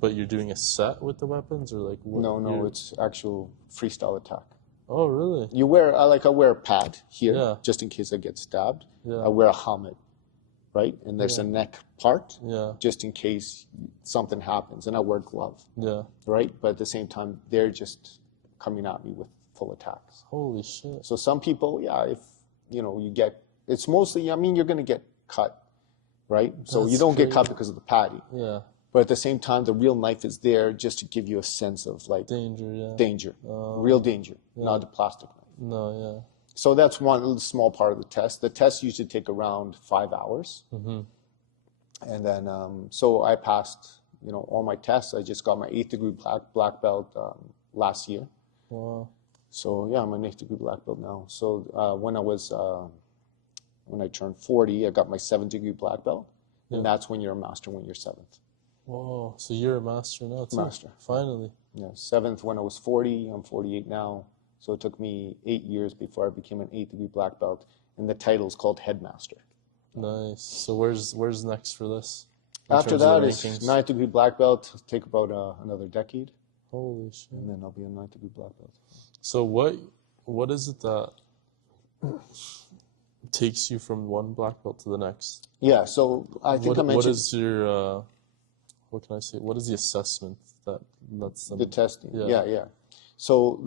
but you're doing a set with the weapons, or like what? No, it's actual freestyle attack. Oh, really? You wear I wear a pad here Yeah. just in case I get stabbed. Yeah. I wear a helmet, right? And there's a neck part Yeah. just in case something happens, and I wear a glove, Yeah. right? But at the same time, they're just coming at me with full attacks. Holy shit. So some people, if you get, it's mostly, I mean, you're going to get cut, right? So you That's don't get cut crazy. because of the patty. Yeah. But at the same time, the real knife is there just to give you a sense of like Danger. Yeah. danger, real danger, not the plastic knife. No. Yeah. So that's one small part of the test. The test used to take around 5 hours. And then, so I passed, all my tests. I just got my 8th degree black belt last year. Wow. So yeah, I'm an 8th degree black belt now. So when I turned 40, I got my 7th degree black belt. And that's when you're a master, when you're 7th. Whoa. So you're a master now too. Master. Finally. Yeah, 7th when I was 40. I'm 48 now. So it took me 8 years before I became an 8th degree black belt. And the title is called headmaster. Nice. So where's next for this in After terms of the that is rankings? ninth degree black belt. Take about another decade, Holy shit. and then I'll be a ninth degree black belt. So what is it that takes you from one black belt to the next? Yeah, so I think I What mentioned is your what can I say? What is the assessment that lets them? the testing. Yeah. Yeah. So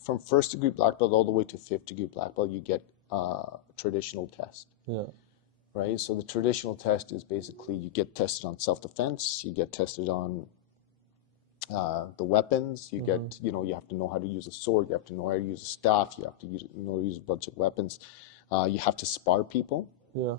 from first degree black belt all the way to fifth degree black belt, you get a traditional test, Yeah. right? So the traditional test is basically you get tested on self-defense, you get tested on the weapons, you get, you have to know how to use a sword, you have to know how to use a staff, you have to know how to use a bunch of weapons. You have to spar people. Yeah.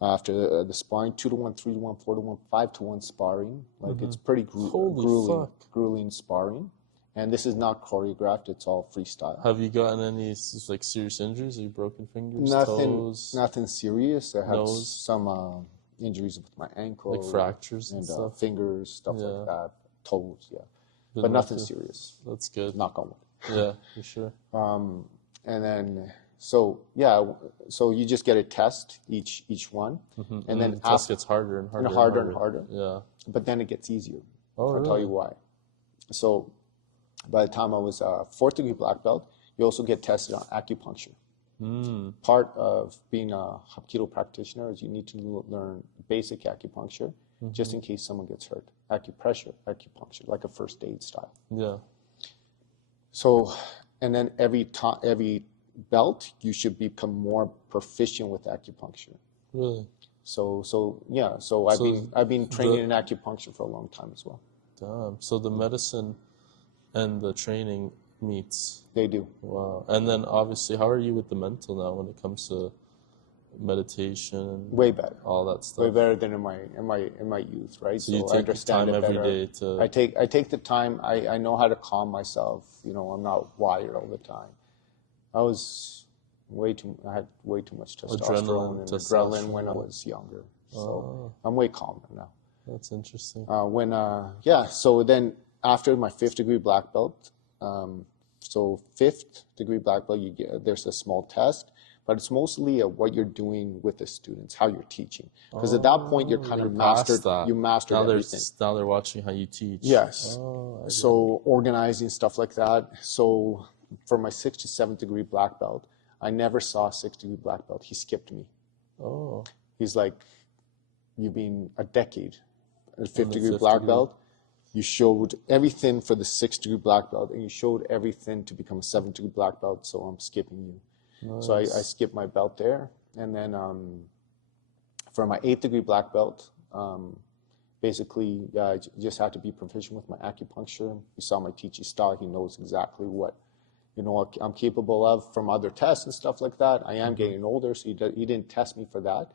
After the sparring, 2-to-1, 3-to-1, 4-to-1, 5-to-1 sparring. Like it's pretty Holy fuck. grueling sparring. And this is not choreographed, it's all freestyle. Have you gotten any like serious injuries? Have you broken fingers, toes, Nothing serious. I have nose? some injuries with my ankle. Like fractures and and stuff? fingers, stuff Yeah. like that. Toes, yeah. But But nothing nothing- serious. That's good. Knock on wood. Yeah, for sure. And then so you just get a test each one, and then the test gets harder and harder and harder. Yeah. But then it gets easier. Oh, I'll tell really? you why. So by the time I was fourth degree black belt, you also get tested on acupuncture. Part of being a Hapkido practitioner is you need to learn basic acupuncture just in case someone gets hurt. Acupressure, acupuncture, like a first aid style. Yeah. So, and then every belt, you should become more proficient with acupuncture. Really? So I've been training in acupuncture for a long time as well. Damn. So the medicine and the training meets. They do. Wow. And then obviously, how are you with the mental now when it comes to meditation and Way better. all that stuff? Way better than in my youth, right? So you I take understand the time it every better. day to. I take the time. I know how to calm myself. I'm not wired all the time. I had way too much testosterone and adrenaline when I was younger. So I'm way calmer now. That's interesting. So then after my fifth degree black belt, so fifth degree black belt, there's a small test, but it's mostly what you're doing with the students, how you're teaching. Because at that point, you're kind of mastered. You mastered everything. Now they're watching how you teach. Yes. So organizing stuff like that. So for my sixth to seventh degree black belt, I never saw a sixth degree black belt. He skipped me. Oh. He's like, you've been a decade at fifth degree black belt. You showed everything for the sixth degree black belt, and you showed everything to become a seventh degree black belt, so I'm skipping you. Nice. So I skipped my belt there. And then for my eighth degree black belt, basically, I just had to be proficient with my acupuncture. He saw my teaching style. He knows exactly what I'm capable of from other tests and stuff like that. I am getting older, so he didn't test me for that,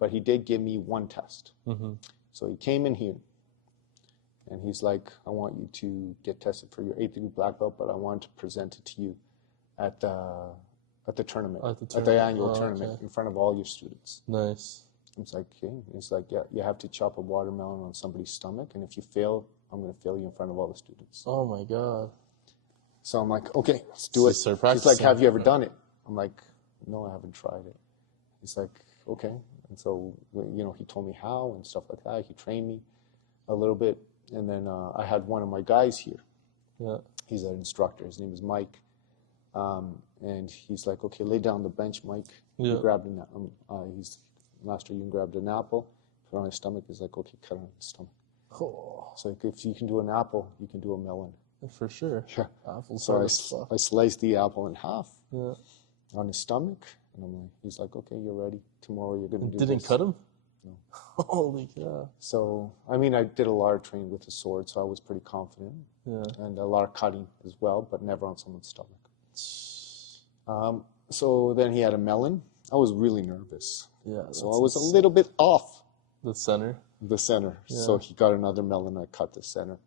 but he did give me one test. So he came in here, and he's like, I want you to get tested for your 8th degree black belt, but I want to present it to you at the tournament, at the annual tournament, in front of all your students. Nice. It's like, okay. It's like, yeah, you have to chop a watermelon on somebody's stomach, and if you fail, I'm going to fail you in front of all the students. Oh my God. So I'm like, okay, let's do it. He's like, have you ever done it? I'm like, no, I haven't tried it. He's like, okay. And so, he told me how and stuff like that. He trained me a little bit. And then I had one of my guys here. Yeah. He's an instructor. His name is Mike. And he's like, okay, lay down the bench, Mike. Yeah. He grabbed he's Master Yoon grabbed an apple, put it on his stomach. He's like, okay, cut it on his stomach. Oh. So like, if you can do an apple, you can do a melon. For sure. Yeah. Apples so I sliced the apple in half on his stomach. And I'm like, he's like, okay, you're ready. Tomorrow you're going to do this. Didn't cut him? No. Holy cow. So, I mean, I did a lot of training with the sword, so I was pretty confident. Yeah. And a lot of cutting as well, but never on someone's stomach. So then he had a melon. I was really nervous. Yeah. So I was a little bit off. The center? The center. Yeah. So he got another melon. I cut the center.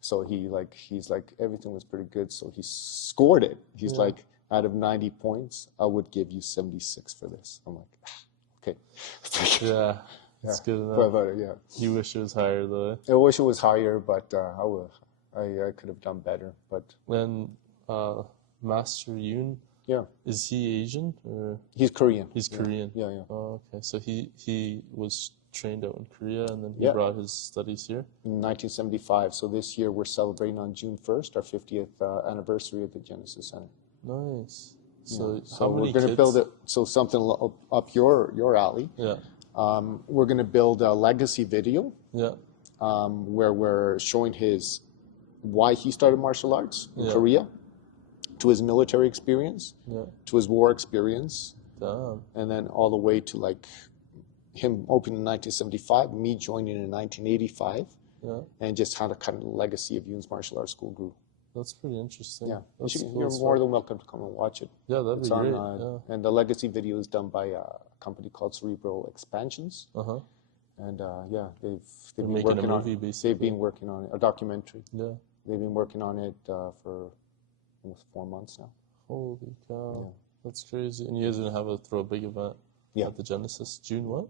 So he's like, everything was pretty good. So he scored it. He's like, out of 90 points, I would give you 76 for this. I'm like, okay. Yeah. That's good enough. But, yeah. You wish it was higher, though. I wish it was higher, but I could have done better. But then Master Yoon, Yeah. Is he Asian or He's Korean. he's Korean? Yeah, yeah. Oh, okay. So he was trained out in Korea and then he Yeah. brought his studies here. In 1975. So this year we're celebrating on June 1st, our 50th anniversary of the Genesis Center. Nice. Yeah. So So how we're many going to kids? build it. So something up your alley. Yeah. We're going to build a legacy video Yeah. where we're showing why he started martial arts in Yeah. Korea, to his military experience, Yeah. to his war experience, Damn. and then all the way to like him opening in 1975, me joining in 1985, Yeah. and just how the kind of legacy of Yoons Martial Arts School grew. That's pretty interesting. Yeah, That's cool you're as more fuck. than welcome to come and watch it. Yeah, that'd It's be on, great. Yeah. and the legacy video is done by a company called Cerebral Expansions, Uh-huh. and yeah, they've They're been making a working movie, on. basically. They've been working on a documentary. Yeah. They've been working on it for almost 4 months now. Holy cow. Yeah. That's crazy. And you guys are gonna have throw a big event Yeah. at the Genesis. June what?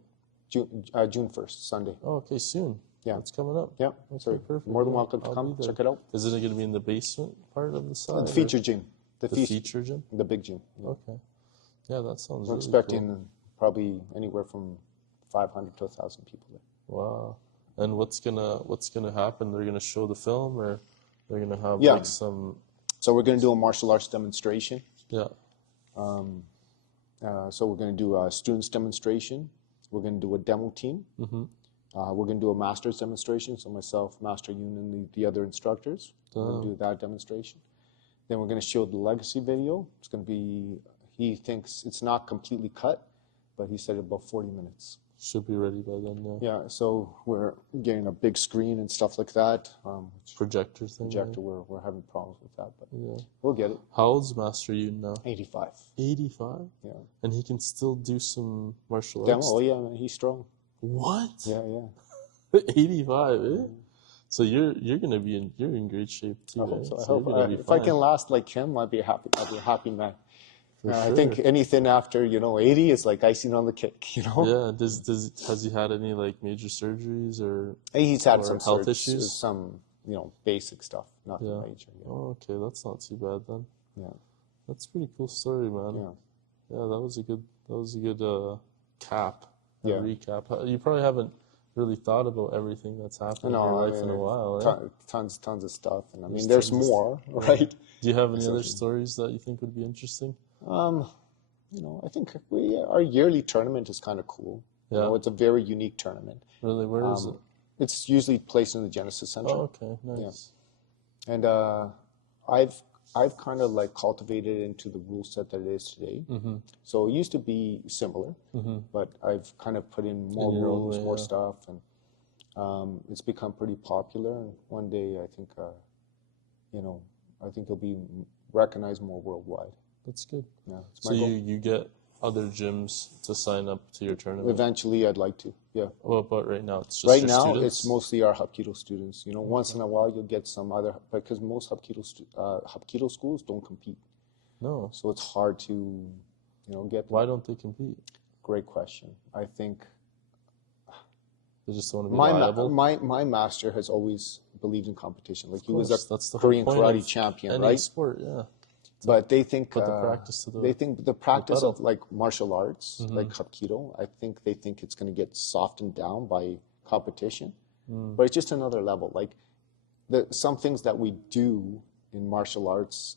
June 1st, Sunday. Oh, okay, soon. Yeah. It's coming up. Yeah, Okay, so perfect. more than Yeah, welcome to I'll come be there. check it out. Is it gonna be in the basement part of the side? The or feature gym, the feature gym? the big gym. Yeah. Okay. Yeah, that sounds We're really expecting cool. probably anywhere from 500 to 1,000 people there. Wow. And what's gonna happen? They're gonna show the film or they're gonna have Yeah. like some So we're going to do a martial arts demonstration. yeah. So we're going to do a students demonstration. We're going to do a demo team. Mm-hmm. We're going to do a master's demonstration. So myself, Master Yoon, and the other instructors. We're going to do that demonstration. Then we're going to show the legacy video. It's going to be, he thinks it's not completely cut, but he said about 40 minutes. Should be ready by then, yeah. Yeah, so we're getting a big screen and stuff like that. Projector thing. Projector, we're having problems with that, but Yeah. we'll get it. How old's Master Yoon now? 85. 85? Yeah. And he can still do some martial Demo, arts? oh yeah, man, he's strong. What? Yeah, yeah. 85, eh? So you're gonna be in great shape too. I hope eh? so. I So you're hope gonna be if I fine. can last like him, I'd be happy. I'd be a happy man. For I sure. think anything after 80 is like icing on the cake. Yeah. Has he had any like major surgeries or He's had or some health surgeries, issues? some basic stuff, nothing Yeah. major. Yeah. Oh, okay, that's not too bad then. Yeah. That's a pretty cool story, man. Yeah. Yeah, that was a good cap. Yeah. Recap. You probably haven't really thought about everything that's happened in your life in a while. Eh? Tons of stuff, and I mean, There's there's tons of more, right? Do you have any So- other stories that you think would be interesting? I think our yearly tournament is kind of cool. Yeah. It's a very unique tournament. Really, where is it? It's usually placed in the Genesis Center. Oh, okay, nice. And I've kind of like cultivated it into the rule set that it is today. Mm-hmm. So it used to be similar, but I've kind of put in more In your own rules, way, more yeah. stuff, and it's become pretty popular. And one day, I think, I think it'll be recognized more worldwide. That's good. Yeah, it's So my goal. you get other gyms to sign up to your tournament. Eventually, I'd like to. Yeah. Well, but right now it's just Right your now, students? it's mostly our Hapkido students. Once in a while, you'll get some other, because most Hapkido schools don't compete. No. So it's hard to, get them. Why don't they compete? Great question. I think They just don't want to be liable. my master has always believed in competition. Like he was course, a that's the whole Korean point karate of champion, Any right? sport, yeah. But they think Put the practice to the they think the practice battle. of like martial arts, Mm-hmm. like Hapkido, they think it's going to get softened down by competition. Mm. But it's just another level. Like some things that we do in martial arts,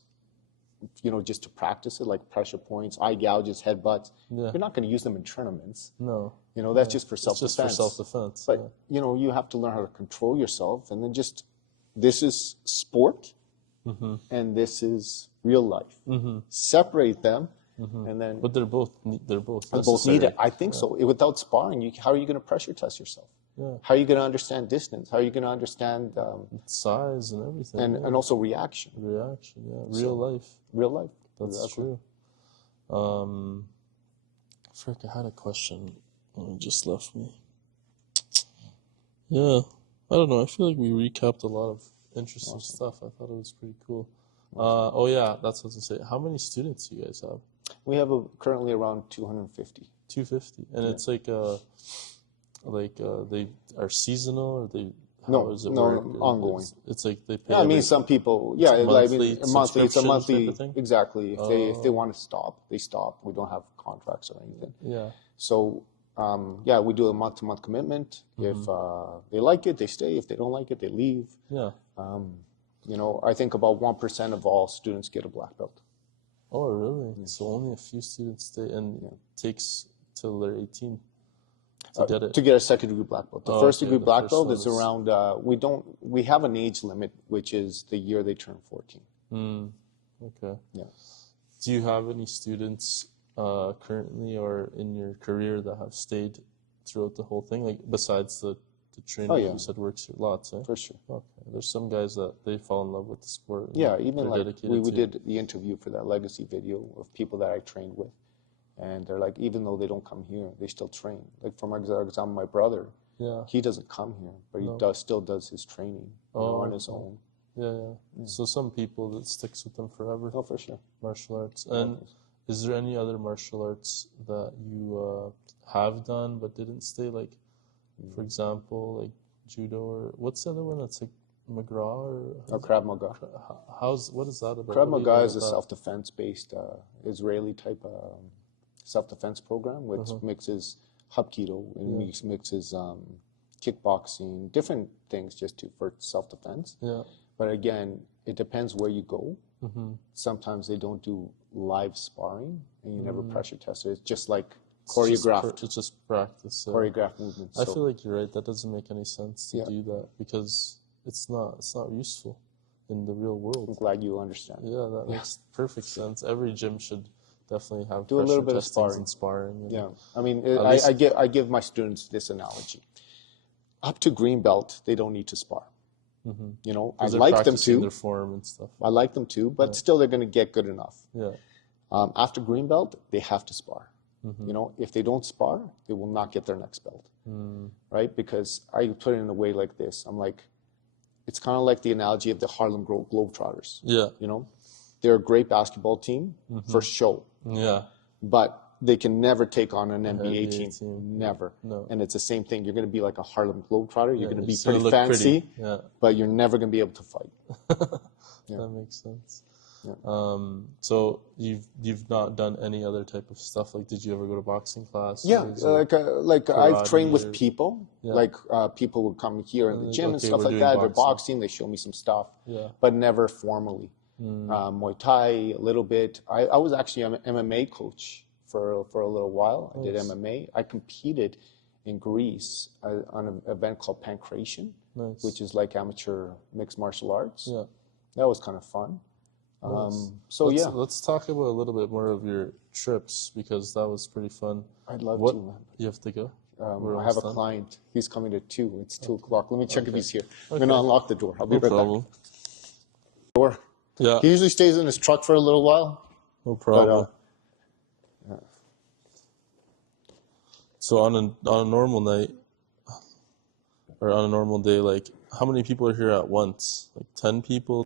just to practice it, like pressure points, eye gouges, headbutts. Yeah. You're not going to use them in tournaments. No. That's just for It's self-defense. just for self-defense. But you have to learn how to control yourself, and then this is sport, and this is real life. Separate them, and then But they're both they both necessary. need it. I think so. Without sparring, how are you going to pressure test yourself? Yeah. How are you going to understand distance? How are you going to understand Size and everything. and also reaction? reaction, yeah. Real life. Real life. That's Exactly. true. Frick, I had a question. It just left me. Yeah. I don't know. I feel like we recapped a lot of interesting stuff. I thought it was pretty cool. Oh yeah, that's what I was gonna say. How many students do you guys have? We have currently around 250. 250. And it's like they are seasonal, or how No, does it no, work? no, ongoing. It's like they pay Yeah, I mean, every, some people, it's yeah, I monthly mean, monthly, it's a subscription type of monthly, thing? exactly. If they Oh, want to stop, they stop. We don't have contracts or anything. yeah. So, yeah, we do a month-to-month commitment. If they like it, they stay. If they don't like it, they leave. Yeah. I think about 1% of all students get a black belt. Oh, really? So only a few students stay, and it takes till they're 18 to get it. To get a second degree black belt. The Oh, first okay. degree The black first belt one is is. around, we have an age limit, which is the year they turn 14. Okay. Yeah. Do you have any students currently or in your career that have stayed throughout the whole thing? Like besides the trainer Oh, that yeah. you said works here lots, eh? For sure. Okay. There's some guys that they fall in love with the sport and Yeah, even they're like dedicated we to. did the interview for that legacy video of people that I trained with. And they're like, even though they don't come here, they still train. Like for example, my brother, Yeah. he doesn't come here, but he still does his training on his own. Yeah. So some people that sticks with them forever. Oh, for sure. Martial arts. And is there any other martial arts that you have done but didn't stay? Like, for example, like judo or what's the other one that's like McGraw or Krav Maga. what is that about? Krav What do you Maga know is a about that? self-defense based Israeli type self-defense program, which mixes Hapkido and mixes kickboxing, different things for self-defense. Yeah. But again, it depends where you go. Sometimes they don't do live sparring, and you never pressure test it. It's just like choreographed. It's just practice. Choreographed movements. I feel like you're right. That doesn't make any sense to Yeah. do that because it's not useful in the real world. I'm glad you understand. Yeah, that makes perfect sense. Every gym should definitely have Do a little pressure bit of testings sparring. and sparring. And Yeah, I mean, At least- I give my students this analogy. Up to green belt, they don't need to spar. I they're like them practicing to. their form and stuff. I like them to, but still they're going to get good enough. Yeah. After green belt, they have to spar. If they don't spar, they will not get their next belt, right? Because I put it in a way like this. I'm like, it's kind of like the analogy of the Harlem Globetrotters. Yeah. They're a great basketball team for show, Yeah. but they can never take on an NBA NBA team. Never. No. And it's the same thing. You're going to be like a Harlem Globetrotter. You're going to be it's gonna pretty look fancy, pretty. Yeah. but you're never going to be able to fight. That makes sense. So you've not done any other type of stuff? Like, did you ever go to boxing classes? Yeah, like I've trained with or- people. Yeah. Like people would come here in the gym and okay, stuff we're like doing that. They're boxing. boxing. They show me some stuff, Yeah. but never formally. Muay Thai a little bit. I was actually an MMA coach for a little while. I did MMA. I competed in Greece on an event called Pancration, which is like amateur mixed martial arts. Yeah. That was kind of fun. Let's talk about a little bit more of your trips because that was pretty fun. I'd love to, man. You have to go? I have a client. He's coming at 2. It's 2 o'clock. Let me check if he's here. I'm going to unlock the door. I'll be No right problem. back. Door. Yeah. He usually stays in his truck for a little while. No problem. But, So on a normal night or on a normal day, like how many people are here at once? Like 10 people?